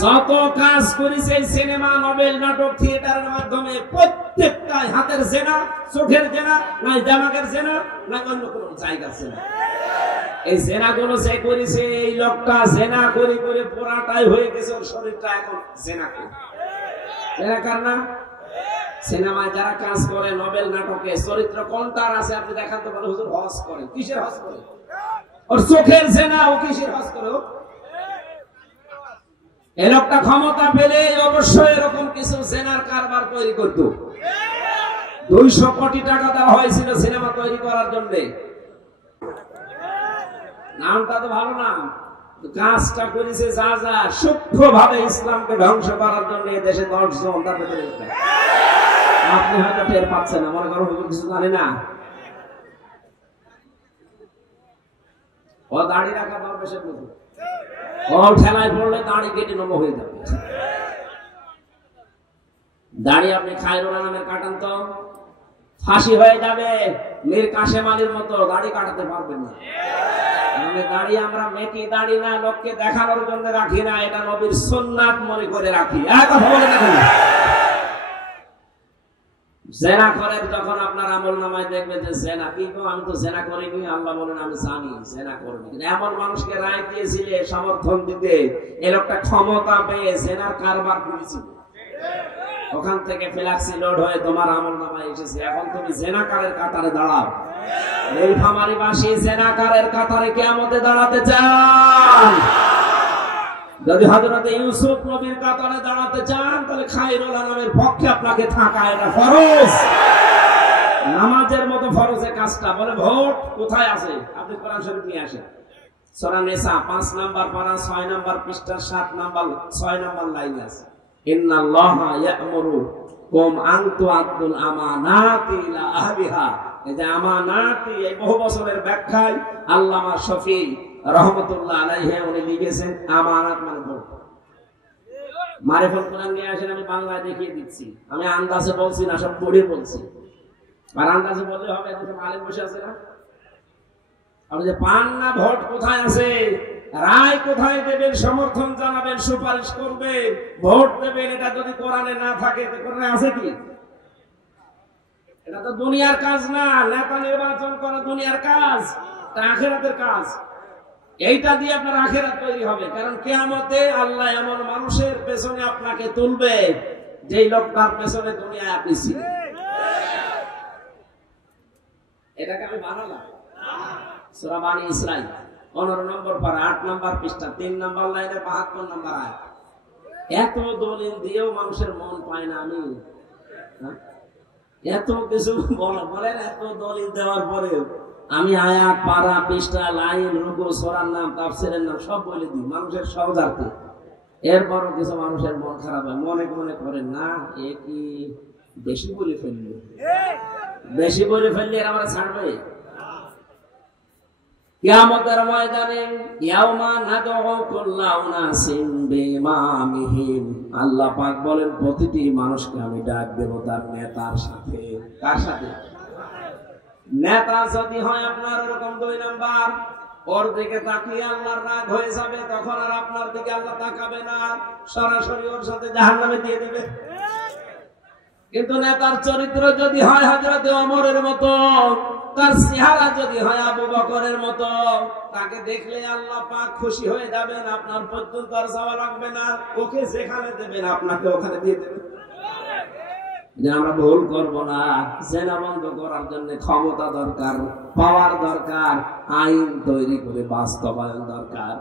যত কাজ করেছে সিনেমা, নোবেল, নাটক, থিয়েটারের মাধ্যমে প্রত্যেকটাই হাতের জেনা, চোখের জেনা, নয় জামাকের জেনা, নয় অন্য কোন জায়গার জেনা। এই জেনা গুলো যে করেছে, এই লোকটা জেনা করে করে পুরাটাই হয়ে গেছে, ওর শরীরটা এখন জেনা করে। জেনা কার না? সিনেমায় যারা কাজ করে, নোবেল, নাটকে চরিত্র কোনটার আছে আপনি দেখান তো, বলে হুজুর হজ করে, কিসের হজ করে? ওর চোখের জেনা, ও কিসের হজ করে? এই লোকটা ক্ষমতা পেলে অবশ্যই এরকম কিছু জেনার কারবার তৈরি করত। 200 কোটি টাকা দেওয়া হয়েছিল সিনেমা তৈরি করার জন্য। নামটা তো ভালো নাম, কাজটা করেছে যা যা সূক্ষ্ম ভাবে ইসলামকে ধ্বংস করার জন্য দেশে 10 জন তার ভেতরে। আপনি হয়তো টের পাচ্ছেন না, মনে করো কিছু জানি না। ও দাড়ি রাখা দরবেশের মতো, ও ঠেলায় পড়লে দাড়ি কেটে নম হয়ে যাবে। দাড়ি আপনি খায়রুল্লাহ নামের কাটান তো ফাঁসি হয়ে যাবে, মীর কাশেম আলীর মতো দাড়ি কাটাতে পারবেন না। দাড়ি আমরা মেকি দাড়ি না, লোককে দেখানোর জন্য রাখি না, এটা নবীর সুন্নাত মনে করে রাখি। কথা বলে দেখুন, জেনা করেন যখন আপনার আমল নামায় দেখবে যে জেনা, কিন্তু আমি তো জেনা করিনি, আল্লাহ বলেন আমি জানি জেনা করিনি। এমন মানুষকে রায় দিয়েছিলে সমর্থন দিতে, এ লোকটা ক্ষমতা পেয়ে জেনার কারবার করেছিল, ওখান থেকে ফ্ল্যাক্সি লোড হয়ে তোমার আমল নামায় এসেছে। এখন তুমি জেনাকারের কাতারে দাঁড়াও। নীলফামারীবাসী জেনাকারের কাতারে কিয়ামতে দাঁড়াতে চান? যদি হযরত ইউসুফ নবীর কাতারে দাঁড়াতে চান, তাহলে খায়রুল্লাহ নামের পক্ষে আপনাকে থাকা এটা ফরজ, নামাজের মতো ফরজে কাজটা। বলে ভোট কোথায় আছে? আপনি কোরআন শরীফ নিয়ে আসেন, সূরা নিসা 5 নাম্বার পারা 6 নাম্বার পৃষ্ঠা 7 নাম্বার 6 নাম্বার লাইন আছে, ইন্নাল্লাহা ইয়া'মুরুকুম আন তু'আদ্দুল আমানাতি ইলা আহলিহা। এই যে আমানাতি, এই বহু বছরের ব্যাখ্যায় আল্লামা শফি রহমতুল্লাহ আলাইহি উনি লিখেছেন আমানাত মানে ভোট। মারিফুল কোরআন নিয়ে আসেন, আমি বাংলায় দেখিয়ে দিচ্ছি, আমি আন্দাজে বলছি না, সব পড়ে বলছি। আর আন্দাজে বললে হবে, এত আলেম বসে আছে না, আপনি যে পান না ভোট কোথায় আছে, রায় কোথায় দেবেন, সমর্থন জানাবেন, সুপারিশ করবেন, ভোট দেবেন, এটা যদি কোরআনে না থাকে, কোরআনে আছে কি? এটা তো দুনিয়ার কাজ না, নেতা নির্বাচন করা দুনিয়ার কাজ, এটা আখিরাতের কাজ। এইটা দিয়ে আপনার আখিরাত তৈরি হবে, কারণ কিয়ামতে আল্লাহ এমন মানুষের পেছনে আপনাকে তুলবে যেই লোকটার পেছনে দুনিয়ায় আপনি ছিলেন। এটাকে আমি বানালাম, সূরা বানী ইসরাঈল 15 নম্বর পারা 8 নম্বর পৃষ্ঠা 3 নম্বর লাইনে 72 নম্বর আয়াত। এত দলিল দিয়েও মানুষের মন পায় না। আমি এত কিছু বলেন, এত দলিল দেওয়ার পরেও আমি আয়াত, পারা, পৃষ্ঠা, লাইন, রুকু, সূরার নাম, তাফসীরের নাম সব বলে দিই মানুষের সহজার্থে। এরপরও কিছু মানুষের মন খারাপ হয়, মনে মনে করেন না এ কি বেশি বলে ফেললো, বেশি বলে ফেললে এরা আমরা ছাড়বে। কিয়ামতের ময়দানে ইয়াউমা নাদউ কুল্লা উনাসিন বিইমামিহিম, আল্লাহ পাক বলেন প্রতিটি মানুষকে আমি ডাক দেব তার নেতার সাথে। কার সাথে? নেতা যদি হয় আপনার এরকম 2 নাম্বার, ওর দিকে তাকিয়ে আল্লাহর রাগ হয়ে যাবে, তখন আর আপনার দিকে আল্লাহ তাকাবে না, সরাসরি ওর সাথে জাহান্নামে দিয়ে দেবে। কিন্তু নেতার চরিত্র যদি হয় হযরত ওমরের মতো, তার চেহারা যদি হয় আবু বকরের মতো, তাকে দেখলে আল্লাহ পাক খুশি হয়ে যাবেন, আপনার পর্যন্ত আর যাওয়া লাগবে না, ওকে যেখানে দেবেন আপনাকে ওখানে দিয়ে দেবেন। যে আমরা ভুল করব না, জেনা বন্ধ করার জন্য ক্ষমতা দরকার, পাওয়ার দরকার, আইন তৈরি করে বাস্তবায়ন দরকার।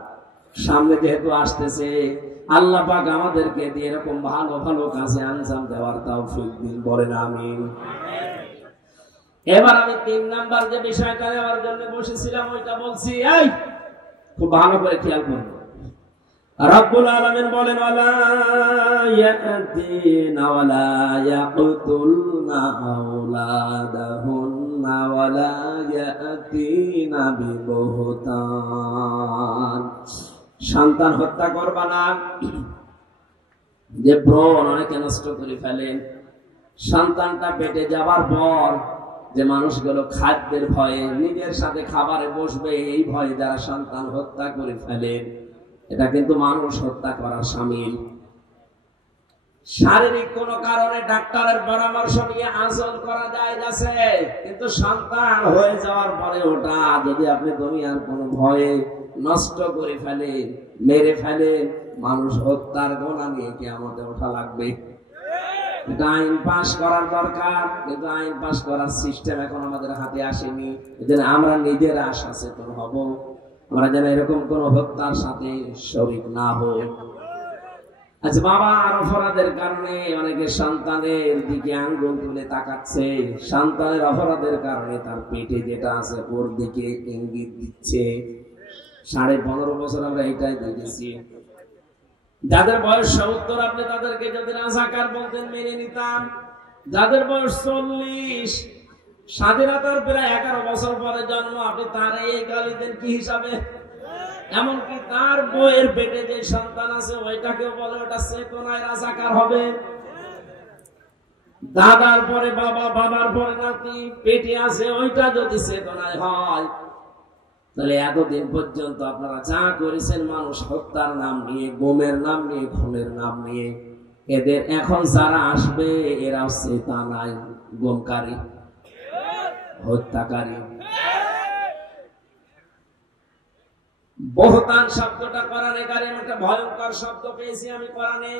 সামনে যেহেতু আসতেছে, আল্লাহ পাক আমাদেরকে দিয়ে এরকম ভালো ভালো কাজে আঞ্জাম দেওয়ার তৌফিক দিন, বলেন আমিন। এবার আমি 3 নাম্বার যে বিষয়টা নেওয়ার জন্য বসেছিলাম ওইটা বলছি। এই খুব ভালো করে খেয়াল করুন। রব্বুল আলামিন বলেন, ওয়ালা ইয়াতিনা ওয়ালা ইয়াকতুলনা আওলাদাহুন্না ওয়ালা ইয়াতিনা বিবুহতান। সন্তান হত্যা করবা না, যে ভ্রূণ অনেকে নষ্ট করে ফেলেন। সন্তানটা পেটে যাবার পর যে মানুষগুলো খাদ্যের ভয়ে নিজের সাথে খাবারে বসবে এই ভয়ে যারা সন্তান হত্যা করে ফেলেন, এটা কিন্তু মানুষ হত্যা করার শামিল। শারীরিক কোন কারণে ডাক্তারের পরামর্শ নিয়ে আঁচল করা যায় আছে, কিন্তু সন্তান হয়ে যাওয়ার পরে ওটা যদি আপনি দুনিয়ার কোন ভয়ে নষ্ট করে ফেলেন, মেরে ফেলেন, মানুষ হত্যার গুনাহ নিয়ে কিয়ামতে ওঠা লাগবে। এটা আইন পাশ করার দরকার, কিন্তু আইন পাশ করার সিস্টেম এখন আমাদের হাতে আসেনি। এজন্য আমরা নিজেরা সচেতন হব, আমরা যেন এরকম কোন হত্যার সাথে শরীক না হই। আচ্ছা, বাবার অপরাধের কারণে অনেকে সন্তানের দিকে আঙ্গুল তুলে তাকাচ্ছে, সন্তানের অপরাধের কারণে তার পেটে যেটা আছে ওর দিকে ইঙ্গিত দিচ্ছে। 15.5 বছর আমরা এটাই দেখেছি। যাদের বয়স 70 আপনি তাদেরকে যদি রাজাকার বলতেন মেনে নিতাম। যাদের বয়স 40, স্বাধীনতার প্রায় 11 বছর পরে জন্ম, আপনি তার এই গালি দেন কি হিসাবে? এমনকি তার বইয়ের পেটে যে সন্তান আছে ওইটাকেও বলে ওটা চেতনায় রাজাকার হবে। দাদার পরে বাবা, বাবার পরে নাতি, পেটে আছে ওইটা যদি চেতনায় হয়, তাহলে এতদিন পর্যন্ত আপনারা যা করেছেন মানুষ হত্যার নাম নিয়ে, গুমের নাম নিয়ে, খুনের নাম নিয়ে, এদের এখন যারা আসবে এরাও চেতনায় গুমকারী, হত্যাকারী। বহতান শব্দটা কোরআনে কারিমে একটা ভয়ঙ্কর শব্দ পেয়েছি আমি কোরআনে।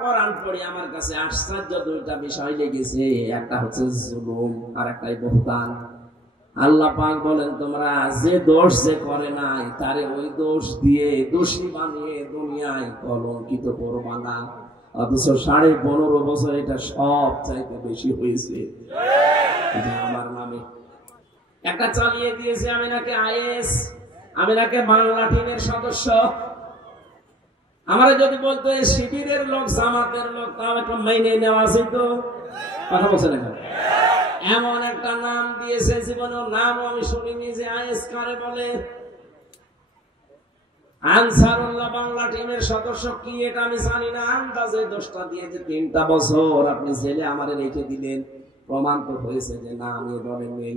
কোরআন পড়ে আমার কাছে আশ্চর্য দুইটা বিষয় লেগেছে, একটা হচ্ছে জুলুম আর একটাই বহতান। আল্লাহ পাক বলেন, তোমরা যে দোষ যে করে নাই তারে ওই দোষ দিয়ে দোষী বানিয়ে দুনিয়ায় কলঙ্কিত করবা না। অথচ 15.5 বছর এটা সব চাইতে বেশি হয়েছে আমার নামে। একটা চালিয়ে দিয়েছে, আমি নাকি আইএস, আমি নাকি বাংলা টিমের সদস্য। আমরা যদি বলতো শিবিরের লোক, জামাতের লোক, তাও একটা মেনে নেওয়া যেত। কথা বলছে না? এমন একটা নাম দিয়েছে, জীবনের নাম আমি শুনিনি যে আইএস কারে বলে। আনসারুল্লাহ বাংলা টিমের সদস্য কি এটা আমি জানি না, আন্দাজে 10টা দিয়ে যে 3টা বছর আপনি জেলে আমারে রেখে দিলেন, প্রমাণ তো হয়েছে যে না আমি দলে নেই।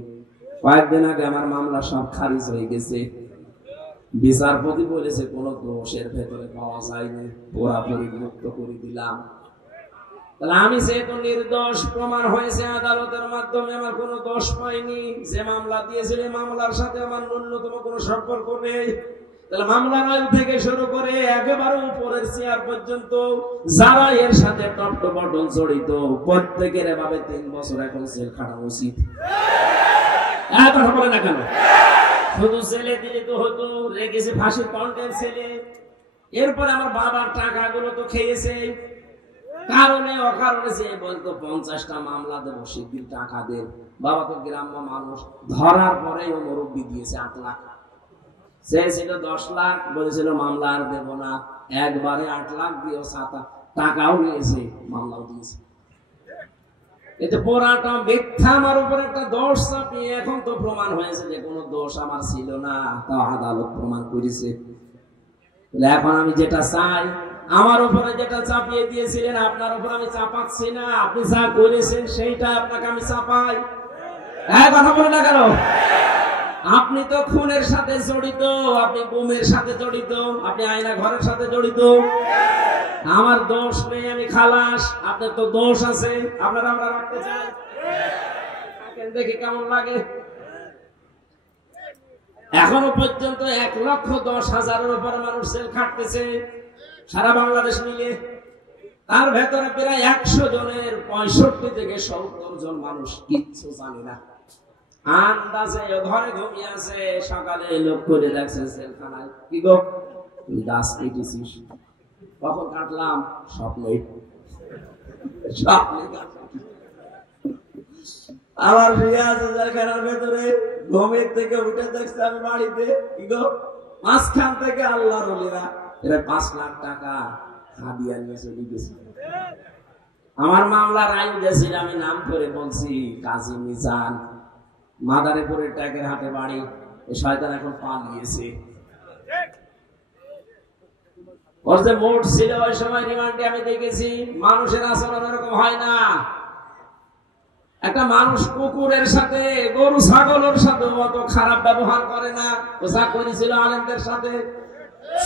কয়েকদিন আগে আমার মামলা সব খারিজ হয়ে গেছে। বিচারপতি বলেছে কোন দোষের ভেতরে পাওয়া যায়নি, পুরাপুরি মুক্ত করে দিলাম। তাহলে আমি যেহেতু নির্দোষ প্রমাণ হয়েছে আদালতের মাধ্যমে, আমার কোনো দোষ পাইনি। যে মামলা দিয়েছিল মামলার সাথে আমার ন্যূনতম কোনো সম্পর্ক নেই। তাহলে মামলার আইন থেকে শুরু করে একেবারে উপরের চেয়ার পর্যন্ত যারা এর সাথে টপ টু বটন জড়িত, প্রত্যেকের এভাবে 3 বছর এখন জেল খাটানো উচিত। কথা বলে না কেন? শুধু ছেলে দিলে তো হতো, রেখেছে ফাঁসির কন্টেন্ট ছেলে। এরপরে আমার বাবার টাকাগুলো তো খেয়েছে, কারণে অকারণে যে বলতো 50টা মামলা দেবো, শিগগির টাকা দেন। বাবা তো গ্রাম্য মানুষ, ধরার পরে ও মুরব্বি দিয়েছে 8 লাখ। সে ছিল 10 লাখ, বলেছিল মামলা আর দেবো না। একবারে 8 লাখ দিয়েও টাকাও নিয়েছে, মামলাও দিয়েছে। এটা পুরাটা মিথ্যা, আমার উপর একটা দোষ চাপিয়ে। এখন তো প্রমাণ হয়েছে যে কোনো দোষ আমার ছিল না, তা আদালত প্রমাণ করেছে। এখন আমি যেটা চাই, আমার উপরে যেটা চাপিয়ে দিয়েছিলেন আপনার উপর আমি চাপাচ্ছি না, আপনি যা করেছেন সেইটা আপনাকে আমি চাপাই। কথা বলে না কেন? আপনি তো খুনের সাথে জড়িত, আপনি গুমের সাথে জড়িত, আপনি আয়না ঘরের সাথে জড়িত। আমার দোষ নেই, আমি খালাস, আপনার তো দোষ আছে, আপনারা আমরা রাখতে চাই। দেখি কেমন লাগে। এখনো পর্যন্ত 1,10,000-এর উপর মানুষ জেল খাটতেছে সারা বাংলাদেশ মিলে। তার ভেতরে প্রায় 100 জনের 65 থেকে 70 জন মানুষ কিচ্ছু জানে না, আন্দাজে ঘরে ঘুমিয়ে আছে। সকালে লোক করে দেখছে জেলখানায়, কি গো তুই গাছ কেটেছিস? কখন কাটলাম? স্বপ্নে। আমার রিয়াজ জেলখানার ভেতরে ঘুমের থেকে উঠে দেখছে আমি বাড়িতে কি গো মাঝখান থেকে আল্লাহর ওলিরা এরা 5 লাখ টাকা হাদিয়া নিয়ে চলে গেছে। আমার মামলার আইন দিয়েছিল, আমি নাম করে বলছি কাজী মিজান, মাদারীপুরের ট্যাগের হাতে বাড়ি। এই শয়তান এখন পালিয়েছে। ওর যে মোট ছিল ওই সময় রিমান্ডে আমি দেখেছি, মানুষের আচরণ এরকম হয় না। একটা মানুষ কুকুরের সাথে গরু ছাগলের সাথে অত খারাপ ব্যবহার করে না। ও যা করেছিল আলেমদের সাথে,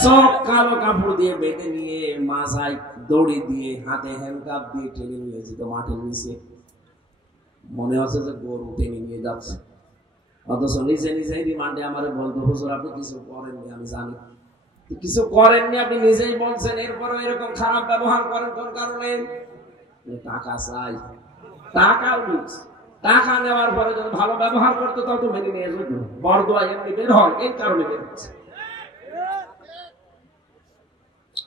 চোখ কালো কাপড় দিয়ে বেঁধে নিয়ে মাথায় দড়ি দিয়ে হাতে হ্যান্ডকাপ দিয়ে টেনে নিয়ে যেত মাঠের নিচে। মনে হচ্ছে যে গরু টেনে নিয়ে যাচ্ছে, অথচ নিজে নিজেই রিমান্ডে আমার বলতো হুজুর আপনি কিছু করেননি, আমি জানি কিছু করেননি, আপনি নিজেই বলছেন, এরপরে এরকম খারাপ ব্যবহার করেন কোন কারণে? টাকা চাই। টাকাও নিচ্ছে, টাকা নেওয়ার পরে যদি ভালো ব্যবহার করতো তাও তো মেনে নিয়ে যেত। বরদোয়া এমনি বের হয়, এই কারণে বের হচ্ছে।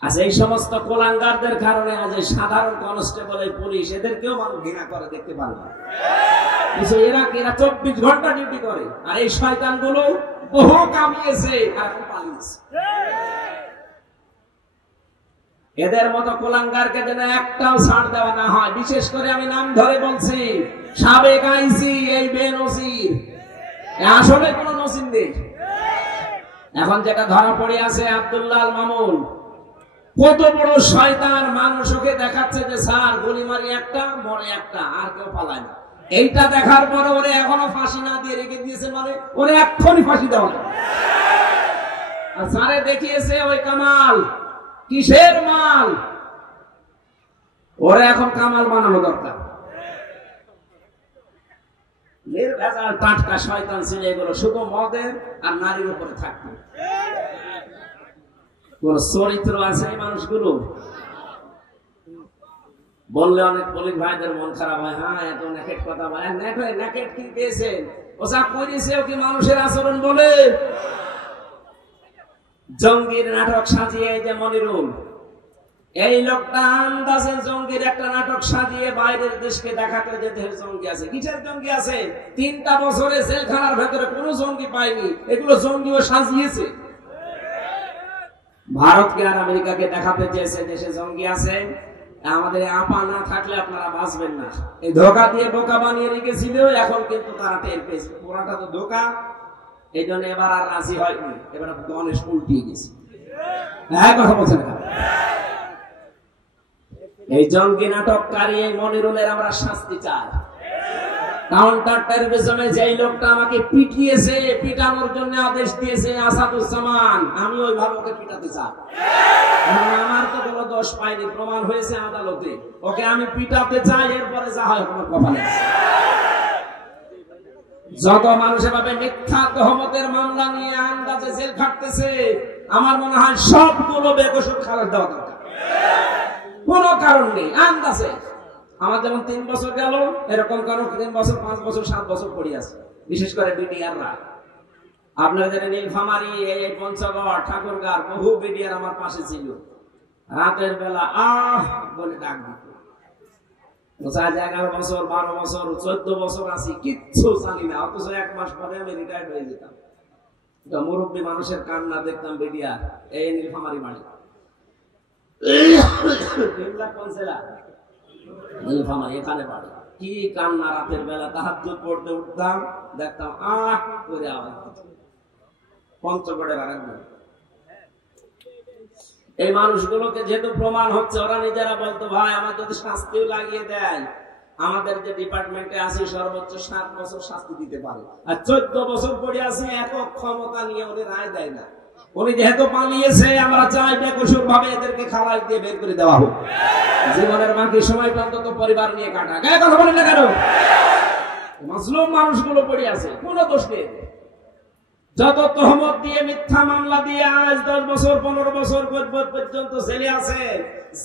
আচ্ছা, এই সমস্ত কোলাঙ্গারদের কারণে আজ সাধারণ কনস্টেবল পুলিশ এদেরকেও মানুষ ঘৃণা করে, দেখতে পারে না। এরা 24 ঘন্টা ডিউটি করে, আর এই শয়তানগুলো বহু কামিয়েছে আর এখন পালিয়েছে। এদের মতো কোলাঙ্গারকে যেন একটাও ছাড় দেওয়া না হয়। বিশেষ করে আমি নাম ধরে বলছি, সাবেক আইসি এই বেনজির, আসলে কোন নসিব নেই। এখন যেটা ধরা পড়ে আছে আব্দুল্লাহ আল মামুন, কত বড় শয়তান। মানুষকে দেখাচ্ছে যে স্যার গুলি মারি একটা মরে একটা, আর কেউ পালায় না। এইটা দেখার পরে ওরে এখনো ফাঁসি না দিয়ে রেখে দিয়েছে, মানে ওরে এক্ষুনি ফাঁসি দেওয়া। আর স্যারে দেখিয়েছে ওই কামাল কিসের মাল, ওরে এখন কামাল বানানো দরকার। নির্ভেজাল টাটকা শয়তান ছিল এগুলো, শুধু মদের আর নারীর উপরে থাকতো। কোন চরিত্র আছে এই মানুষগুলো? বললে অনেক পুলিশ ভাইদের মন খারাপ হয়। হ্যাঁ, এত নেকেট কথা বলে। নেকেট কি পেয়েছেন? ও যা করেছে ও কি মানুষের আচরণ বলে? জঙ্গির নাটক সাজিয়ে যে মনিরুল, এই লোকটা আন্দাজে জঙ্গির একটা নাটক সাজিয়ে বাইরের দেশকে দেখাতে যে দেশের জঙ্গি আছে। কিসের জঙ্গি আছে? 3টা বছরে জেলখানার ভেতরে কোনো জঙ্গি পায়নি, এগুলো জঙ্গিও সাজিয়েছে। ভারতকে আর আমেরিকাকে দেখাতে চেয়েছে দেশে জঙ্গি আছে। আমাদের আপা না থাকলে আপনারা বাঁচবেন না, এই ধোকা দিয়ে বোকা বানিয়ে রেখেছিল। এখন কিন্তু তারা টের পেয়েছে পুরাটা তো ধোকা, এই জন্য এবার আর রাজি হয়নি, এবার গণেশ উল্টিয়ে গেছে। হ্যাঁ, কথা বলছেন না? এই জঙ্গি নাটককারী এই মনিরুলের আমরা শাস্তি চাই। কাউন্টার টেররিজমে যেই লোকটা আমাকে পিটিয়েছে, পিটানোর জন্য আদেশ দিয়েছে আসাদুজ্জামান, আমি ওইভাবে ওকে পিটাতে চাই। আমার তো কোনো দোষ পাইনি, প্রমাণ হয়েছে আদালতে, ওকে আমি পিটাতে চাই। এরপরে যা হয় আমার কপালে। যত মানুষ এভাবে মিথ্যা তহমতের মামলা নিয়ে আন্দাজে জেল খাটতেছে, আমার মনে হয় সবগুলো বেকসুর খালাস দেওয়া দরকার। কোন কারণ নেই, আন্দাজে। আমার যেমন 3 বছর গেল, এরকম কারণ 3 বছর 5 বছর 7 বছর পড়ে আছে। বিশেষ করে বিডিআররা, আপনাদের নীলফামারী, এই পঞ্চগড়, ঠাকুরগাঁও, বহু বিডিআর আমার পাশে ছিল। রাতের বেলা আহ বলে ডাক দিত। 11 বছর 12 বছর 14 বছর আছি, কিচ্ছু জানি না, অথচ 1 মাস পরে আমি রিটায়ার্ড হয়ে যেতাম। এটা মুরব্বী মানুষের কান্না দেখতাম বিডিআর, এই নীলফামারী বাড়ি এখানে বাড়ি। কি কান্না, রাতের বেলা তাহাজ্জুদ পড়তে উঠতাম, দেখতাম আহ করে আওয়াজ। পঞ্চগড়ের আরেকজন, এই মানুষগুলোকে যেহেতু প্রমাণ হচ্ছে, ওরা নিজেরা বলতো ভাই আমার যদি শাস্তিও লাগিয়ে দেয়, আমাদের যে ডিপার্টমেন্টে আছে সর্বোচ্চ 7 বছর শাস্তি দিতে পারে, আর 14 বছর পরে আছে একক ক্ষমতা নিয়ে উনি রায় দেয় না। উনি যেহেতু পালিয়েছে, আমরা চাই বেকসুর ভাবে এদেরকে খালাস দিয়ে বের করে দেওয়া হোক। জীবনের বাকি সময়টা অন্তত পরিবার নিয়ে কাটা। গায়ে কথা বলেন না কেন? মাসলুম মানুষগুলো পড়ে আছে, কোনো দোষ নেই। যত তহমত দিয়ে মিথ্যা মামলা দিয়ে আজ 10 বছর 15 বছর পর্যন্ত জেলে আছে,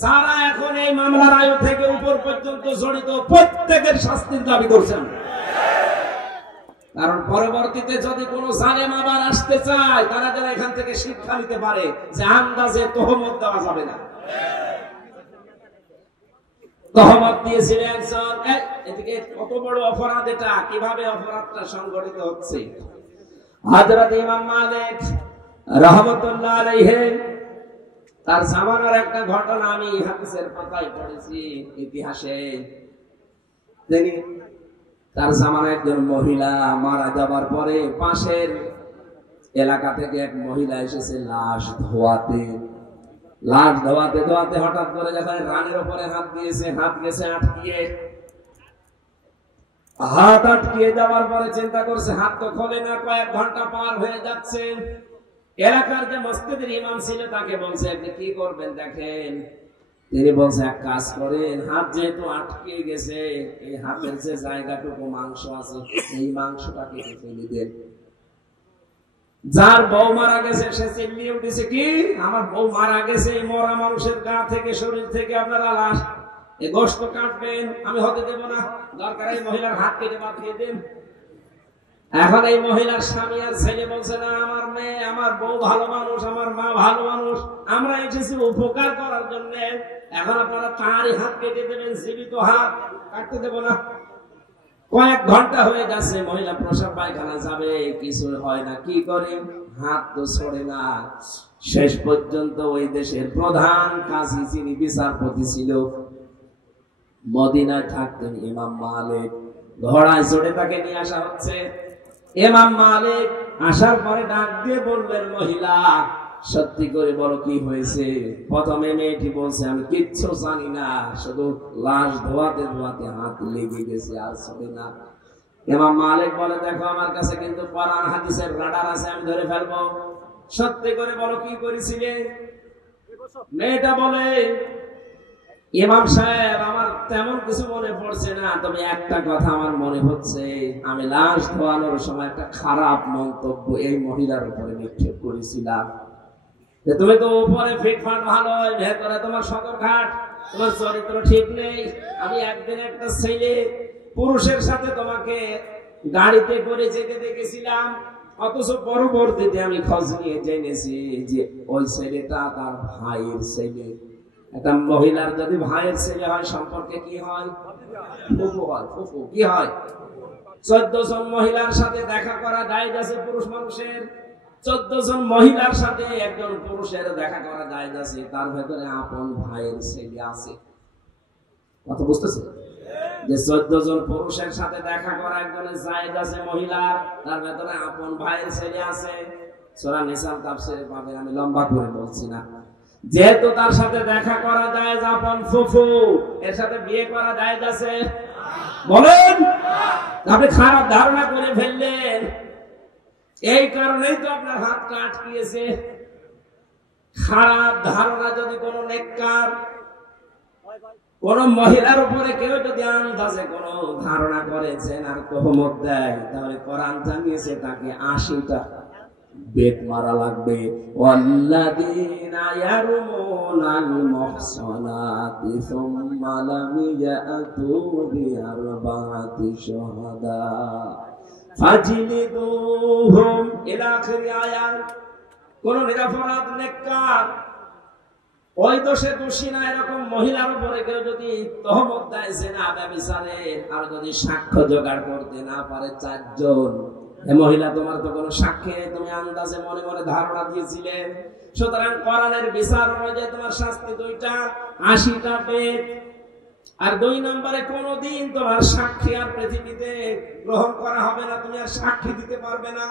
যারা এখন এই মামলার আয়ু থেকে উপর পর্যন্ত জড়িত, প্রত্যেকের শাস্তির দাবি করছেন। কারণ পরবর্তীতে যদি কোনো জালেম আবার আসতে চায়, তারা যেন এখান থেকে শিক্ষা নিতে পারে যে আন্দাজে তহমত দেওয়া যাবে না। তহমত দিয়েছিল একজন। এদিকে কত বড় অপরাধ এটা, কিভাবে অপরাধটা সংগঠিত হচ্ছে। হযরত ইমাম মালিক রাহমাতুল্লাহ আলাইহি তার জামানার একটা ঘটনা আমি হাদিসের পাতায় পড়েছি, ইতিহাসে। তিনি তার জামানায় একজন মহিলা মারা যাবার পরে পাশের এলাকা থেকে এক মহিলা এসেছে লাশ ধোয়াতে। লাশ ধোয়াতে ধোয়াতে হঠাৎ করে যখন রানের উপরে হাত দিয়েছে, হাত গেছে আটকিয়ে। হাত আটকিয়ে যাওয়ার পরে চিন্তা করছে হাত তো খোলে না, কয়েক ঘন্টা পার হয়ে যাচ্ছে। এলাকার যে মসজিদের ইমাম ছিল তাকে বলছে আপনি কি করবেন দেখেন। তিনি বলছে এক কাজ করেন, হাত যেহেতু আটকে গেছে, এই হাতের যে জায়গাটুকু মাংস আছে এই মাংসটাকে ফেলে দেন। যার বউ মারা গেছে সে চিল্লিয়ে উঠেছে, কি আমার বউ মারা গেছে, এই মরা মানুষের গা থেকে শরীর থেকে আপনারা লাশ এই গোশত কাটবেন, আমি হতে দেব না, দরকার এই মহিলার হাত কেটে পাঠিয়ে দেন। এখন এই মহিলার স্বামী আর ছেলে বলছে না, আমার মেয়ে আমার বউ ভালো মানুষ, আমার মা ভালো মানুষ, আমরা এসেছি উপকার করার জন্য, এখন আপনারা তারই হাত কেটে দেবেন, জীবিত হাত কাটতে দেব না। কয়েক ঘন্টা হয়ে গেছে, মহিলা প্রসাব পায়খানা যাবে, কিছু হয় না, কি করে, হাত তো ছড়ে না। শেষ পর্যন্ত ওই দেশের প্রধান কাজী, যিনি বিচারপতি ছিল, মদিনায় থাকতেন ইমাম মালিক, ঘোড়ায় চড়ে তাকে নিয়ে আসা হচ্ছে। ইমাম মালিক আসার পরে ডাক দিয়ে বললেন, মহিলা সত্যি করে বলো কি হয়েছে। প্রথমে মেয়েটি বলছে আমি কিচ্ছু জানি না, শুধু লাশ ধোয়াতে ধোয়াতে হাত লেগে গেছে, আর ছড়ে না। ইমাম মালিক বলে, দেখো আমার কাছে কিন্তু কোরআন হাদিসের রাডার আছে, আমি ধরে ফেলবো, সত্যি করে বলো কি করেছিলে। মেয়েটা বলে, ইমাম সাহেব আমার তেমন কিছু মনে পড়ছে না, তবে একটা কথা আমার মনে হচ্ছে, আমি লাশ ধোয়ানোর সময় একটা খারাপ মন্তব্য এই মহিলার উপরে নিক্ষেপ করেছিলাম, যে তুমি তো উপরে ফিটফাট ভালো, ভেতরে তোমার সদরঘাট, তোমার চরিত্র ঠিক নেই। আমি একদিন একটা ছেলে পুরুষের সাথে তোমাকে গাড়িতে করে যেতে দেখেছিলাম, অথচ পরবর্তীতে আমি খোঁজ নিয়ে জেনেছি যে ওই ছেলেটা তার ভাইয়ের ছেলে। একটা মহিলার যদি ভাইয়ের ছেলে হয় সম্পর্কে কি হয়, ফুফু হয়। ফুফু কি হয়, 14 জন মহিলার সাথে দেখা করা জায়েজ আছে পুরুষ মানুষের, 14 জন মহিলার সাথে একজন পুরুষের দেখা করা জায়েজ আছে, তার ভেতরে আপন ভাইয়ের ছেলে আছে। কথা বুঝতেছেন, যে 14 জন পুরুষের সাথে দেখা করা একজনের জায়েজ আছে মহিলার, তার ভেতরে আপন ভাইয়ের ছেলে আছে। সূরা নিসার তাফসীরে পাবেন, আমি লম্বা করে বলছি না। যেহেতু তার সাথে দেখা করা যায়, আপন ফুফু, এর সাথে বিয়ে করা যায় আছে, বলেন আপনি খারাপ ধারণা করে ফেললেন, এই কারণেই তো আপনার হাতটা আটকিয়েছে। খারাপ ধারণা যদি কোন নেককার কোন মহিলার উপরে কেউ যদি আন্দাজে কোন ধারণা করেছেন আর তহমত দেয়, তাহলে কোরআন জানিয়েছে তাকে 80টা বেত মারা লাগবে। ওয়াল্লাযীনা ইয়ারমুনাল মুহসানাতি সুম্মা লাম ইয়াতু বিআরবা'তি শুহাদা ফাজলিদুহুম ইলা আখির আয়াত। কোন নিরপরাধ নেককার ওই দোষে দোষী না এরকম মহিলার উপরে কেউ যদি তহমত দেয় জিনা ব্যভিচারে, আর যদি সাক্ষ্য জোগাড় করতে না পারে 4 জন, মহিলা তোমার তো কোনো সাক্ষী, তুমি আন্দাজে মনে মনে ধারণা দিয়েছিলে, সুতরাং কোরআনের বিচার অনুযায়ী তোমার শাস্তি 2টা, 80টা বেত। আর 2 নম্বরে কোনদিন তোমার সাক্ষী আর পৃথিবীতে গ্রহণ করা হবে না, তুমি আর সাক্ষী দিতে পারবে না।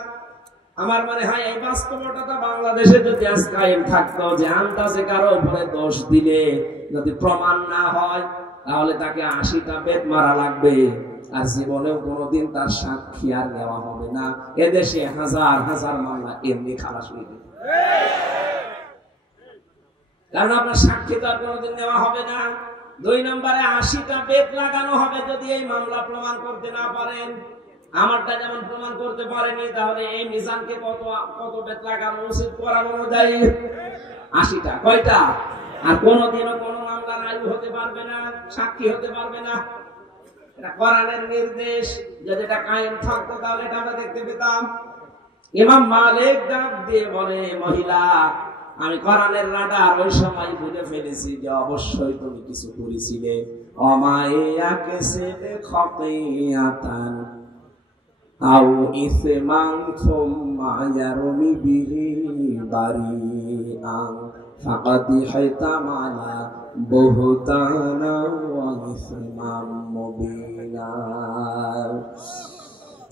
আমার মনে হয় এই বাস্তবতাটা বাংলাদেশে যদি আজ কায়েম থাকতো, যে আন্দাজে কারো উপরে দোষ দিলে যদি প্রমাণ না হয় তাহলে তাকে 80টা বেত মারা লাগবে, আর জীবনেও কোনোদিন তার সাক্ষী আর নেওয়া হবে না। এদেশে হাজার হাজার মামলা এমনি খালাস হয়ে যাবে, কারণ আপনার সাক্ষী তো আর কোনোদিন নেওয়া হবে না। 2 নম্বরে 80টা বেত লাগানো হবে যদি এই মামলা প্রমাণ করতে না পারেন। আমারটা যেমন প্রমাণ করতে পারেনি, তাহলে এই মিজানকে কত বেত লাগানো উচিত কোরআন অনুযায়ী? 80টা। কয়টা? আর কোনোদিনও কোনো মামলার আয়ু হতে পারবে না, সাক্ষী হতে পারবে না। এটা কোরআনের নির্দেশ, যদি এটা কায়েম থাকতো তাহলে এটা আমরা দেখতে পেতাম। ইমাম মালিক ডাক দিয়ে বলে, মহিলা, আমি কোরআনের রাডার ওই সময় বুঝে ফেলেছি যে অবশ্যই তুমি কিছু করেছিলে। অমায়াকে সেবে খতিয়াতান আও ইসমান সুম্মা ইয়ারমি বিহি বারিআন ফাকাদ হাইতামালা বুহতানা ওয়া ইসমান মুবিনা।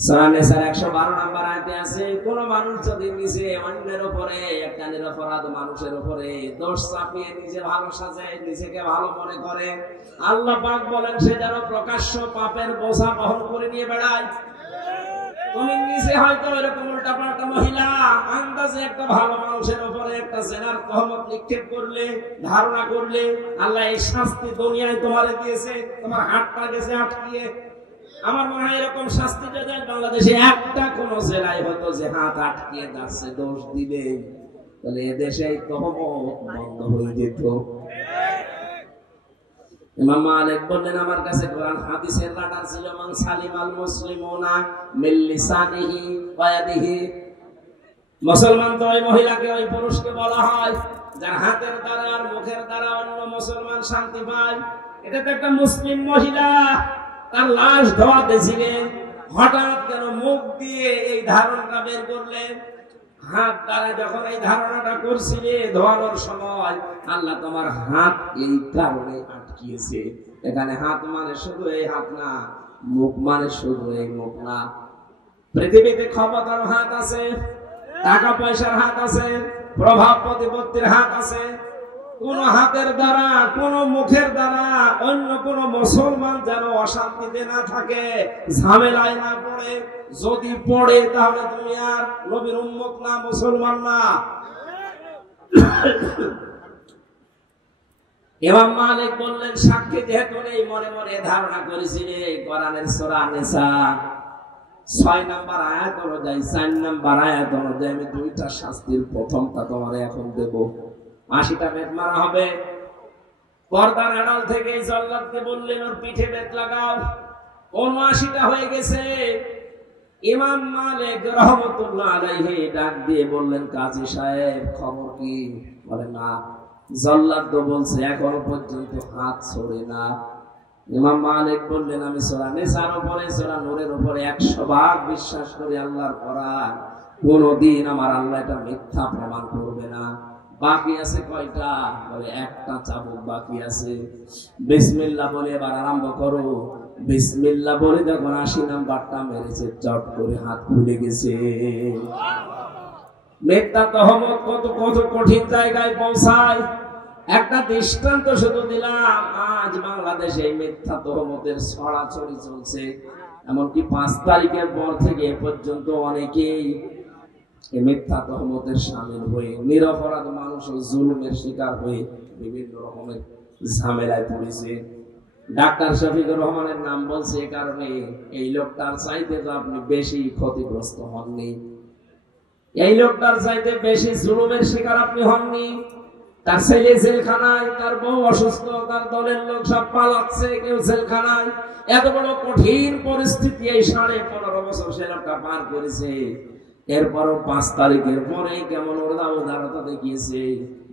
সূরা নিসার 112 নম্বর আয়াতে আছে, কোন মানুষ যদি নিজে অন্যের উপরে, একটা নিরপরাধ মানুষের উপরে দোষ চাপিয়ে নিজে ভালো সাজে, নিজেকে ভালো মনে করে, আল্লাহ পাক বলেন সে যেন প্রকাশ্য পাপের বোঝা বহন করে নিয়ে বেড়ায়। তুমি নিজে হয়তো এরকম উল্টাপাল্টা মহিলা আন্দাজে একটা ভালো মানুষের উপরে একটা জেনার তহমত নিক্ষেপ করলে, ধারণা করলে, আল্লাহ এই শাস্তি দুনিয়ায় তোমারে দিয়েছে, তোমার হাতটা গেছে আটকিয়ে। আমার মনে হয় এরকম শাস্তি যদি বাংলাদেশে একটা কোন জেলায় হতো যে হাত আটকিয়ে যাচ্ছে দোষ দিলে, তাহলে এদেশে তহমত বন্ধ হয়ে যেত। ইমাম মালিক বললেন, আমার কাছে কোরআন হাদিসের রাডার ছিল। মান সালিমাল মুসলিমুনা মিন লিসানিহি ওয়া ইয়াদিহি। মুসলমান তো ওই মহিলাকে, ওই পুরুষকে বলা হয় যার হাতের দ্বারা আর মুখের দ্বারা অন্য মুসলমান শান্তি পায়। এটা তো একটা মুসলিম মহিলা, তার লাশ ধোয়াতে ছিলেন, হঠাৎ কেন মুখ দিয়ে এই ধারণাটা বের করলেন? হাত দ্বারা যখন এই ধারণাটা করছিলে ধোয়ানোর সময়, আল্লাহ তোমার হাত এই কারণে আটকিয়েছে। এখানে হাত মানে শুধু এই হাত না, মুখ মানে শুধু এই মুখ না। পৃথিবীতে ক্ষমতার হাত আছে, টাকা পয়সার হাত আছে, প্রভাব প্রতিপত্তির হাত আছে। কোন হাতের দ্বারা, কোন মুখের দ্বারা অন্য কোন মুসলমান যেন অশান্তিতে না থাকে, ঝামেলায় না পড়ে। যদি পড়ে তাহলে তুমি আর নবীর উম্মত না, মুসলমান না। ইমাম মালিক বললেন, সাক্ষী যেহেতু নেই, মনে মনে ধারণা করেছিলে। কোরআনের সূরা নিসা 6 নম্বর আয়াত অনুযায়ী, 4 নম্বর আয়াত অনুযায়ী আমি দুইটা শাস্তির প্রথমটা তোমার এখন দেব। 80টা বেত মারা হবে। পর্দার আড়াল থেকে জল্লাদকে বললেন, ওর পিঠে বেত লাগাও। 79টা হয়ে গেছে। ইমাম মালিক রাহমাতুল্লাহ আলাইহি ডাক দিয়ে বললেন, কাজী সাহেব খবর কি? বলে, না, জল্লাদ তো বলছে এখনো পর্যন্ত হাত ছড়ে না। ইমাম মালিক বললেন, আমি সূরা নিসার উপরে, সূরা নূরের উপরে 100 বার বিশ্বাস করি আল্লাহর কোরআন, কোনদিন আমার আল্লাহ এটা মিথ্যা প্রমাণ করবে না। বাকি আছে কয়টা? বলে, একটা চাবুক বাকি আছে। বিসমিল্লাহ বলে এবার আরম্ভ করো। বিসমিল্লাহ বলে যখন 80 নাম্বারটা মেরেছে, চট করে হাত খুলে গেছে। মিথ্যা তহমত কত কত কঠিন জায়গায় পৌঁছায়। একটা দৃষ্টান্ত শুধু দিলাম, আজ বাংলাদেশে মিথ্যা তহমতের ছড়াছড়ি চলছে। এমনকি 5 তারিখের পর থেকে এ পর্যন্ত অনেকেই এই মিথ্যা তহমতের শামিল হয়ে নিরপরাধ মানুষ জুলুমের শিকার হয়ে বিভিন্ন রকমের ঝামেলায় পড়েছে। ডাক্তার শফিকুর রহমানের নাম বলছে এ কারণে, এই লোকটার চাইতে তো আপনি বেশি ক্ষতিগ্রস্ত হননি, এই লোকটার চাইতে বেশি জুলুমের শিকার আপনি হননি। তার ছেলে জেলখানায়, তার বউ অসুস্থ, তার দলের লোক সব পালাচ্ছে, কেউ জেলখানায়। এত বড় কঠিন পরিস্থিতি এই 15.5 বছর সে লোকটা পার করেছে। এরপরও 5 তারিখের পরে কেমন উদারতা দেখিয়েছে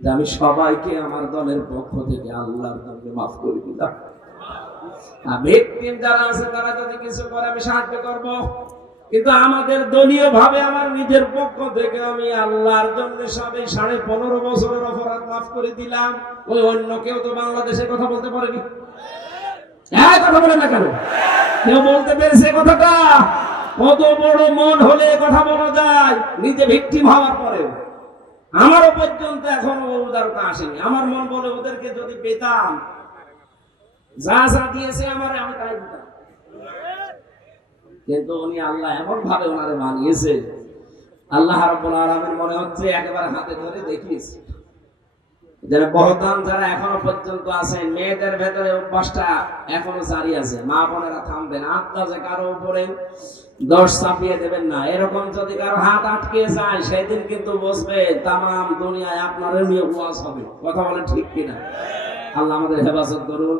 যে আমি সবাইকে আমার দলের পক্ষ থেকে আল্লাহর নামে মাফ করে দিলাম। ভিকটিম যারা আছে তারা যদি কিছু করে আমি সাহায্য করব, কিন্তু আমাদের দলীয় ভাবে আমার নিজের পক্ষ থেকে আমি আল্লাহর জন্য সবে 15.5 বছরের অপরাধ মাফ করে দিলাম। ওই অন্য কেউ তো বাংলাদেশে কথা বলতে পারেনি। কথা বলে না কেন? কেউ বলতে পেরেছে কথাটা? কত বড় মন হলে কথা বলা যায়, নিজে ভিকটিম হওয়ার পরেও। আমারও পর্যন্ত এখনো উদারতা আসেনি। আমার মন বলে ওদেরকে যদি পেতাম, যা যা দিয়েছে আমার, আমি তাই দিতাম। কিন্তু উনি আল্লাহ এমন ভাবে ওনারে বানিয়েছে, আল্লাহ রাব্বুল আলামিন মনে হচ্ছে একেবারে হাতে ধরে দেখিয়েছে। যারা বহদান যারা এখনো পর্যন্ত আছেন, মেয়েদের ভেতরে অভ্যাসটা এখনো জারি আছে। মা বোনেরা থামবেন, আত্মাজে কারো উপরে দোষ চাপিয়ে দেবেন না। এরকম যদি কারো হাত আটকে যায়, সেদিন কিন্তু বুঝবে তামাম দুনিয়ায় আপনার নিয়ে ওয়াজ হবে। কথা বলে ঠিক কিনা? আল্লাহ আমাদের হেফাজত করুন।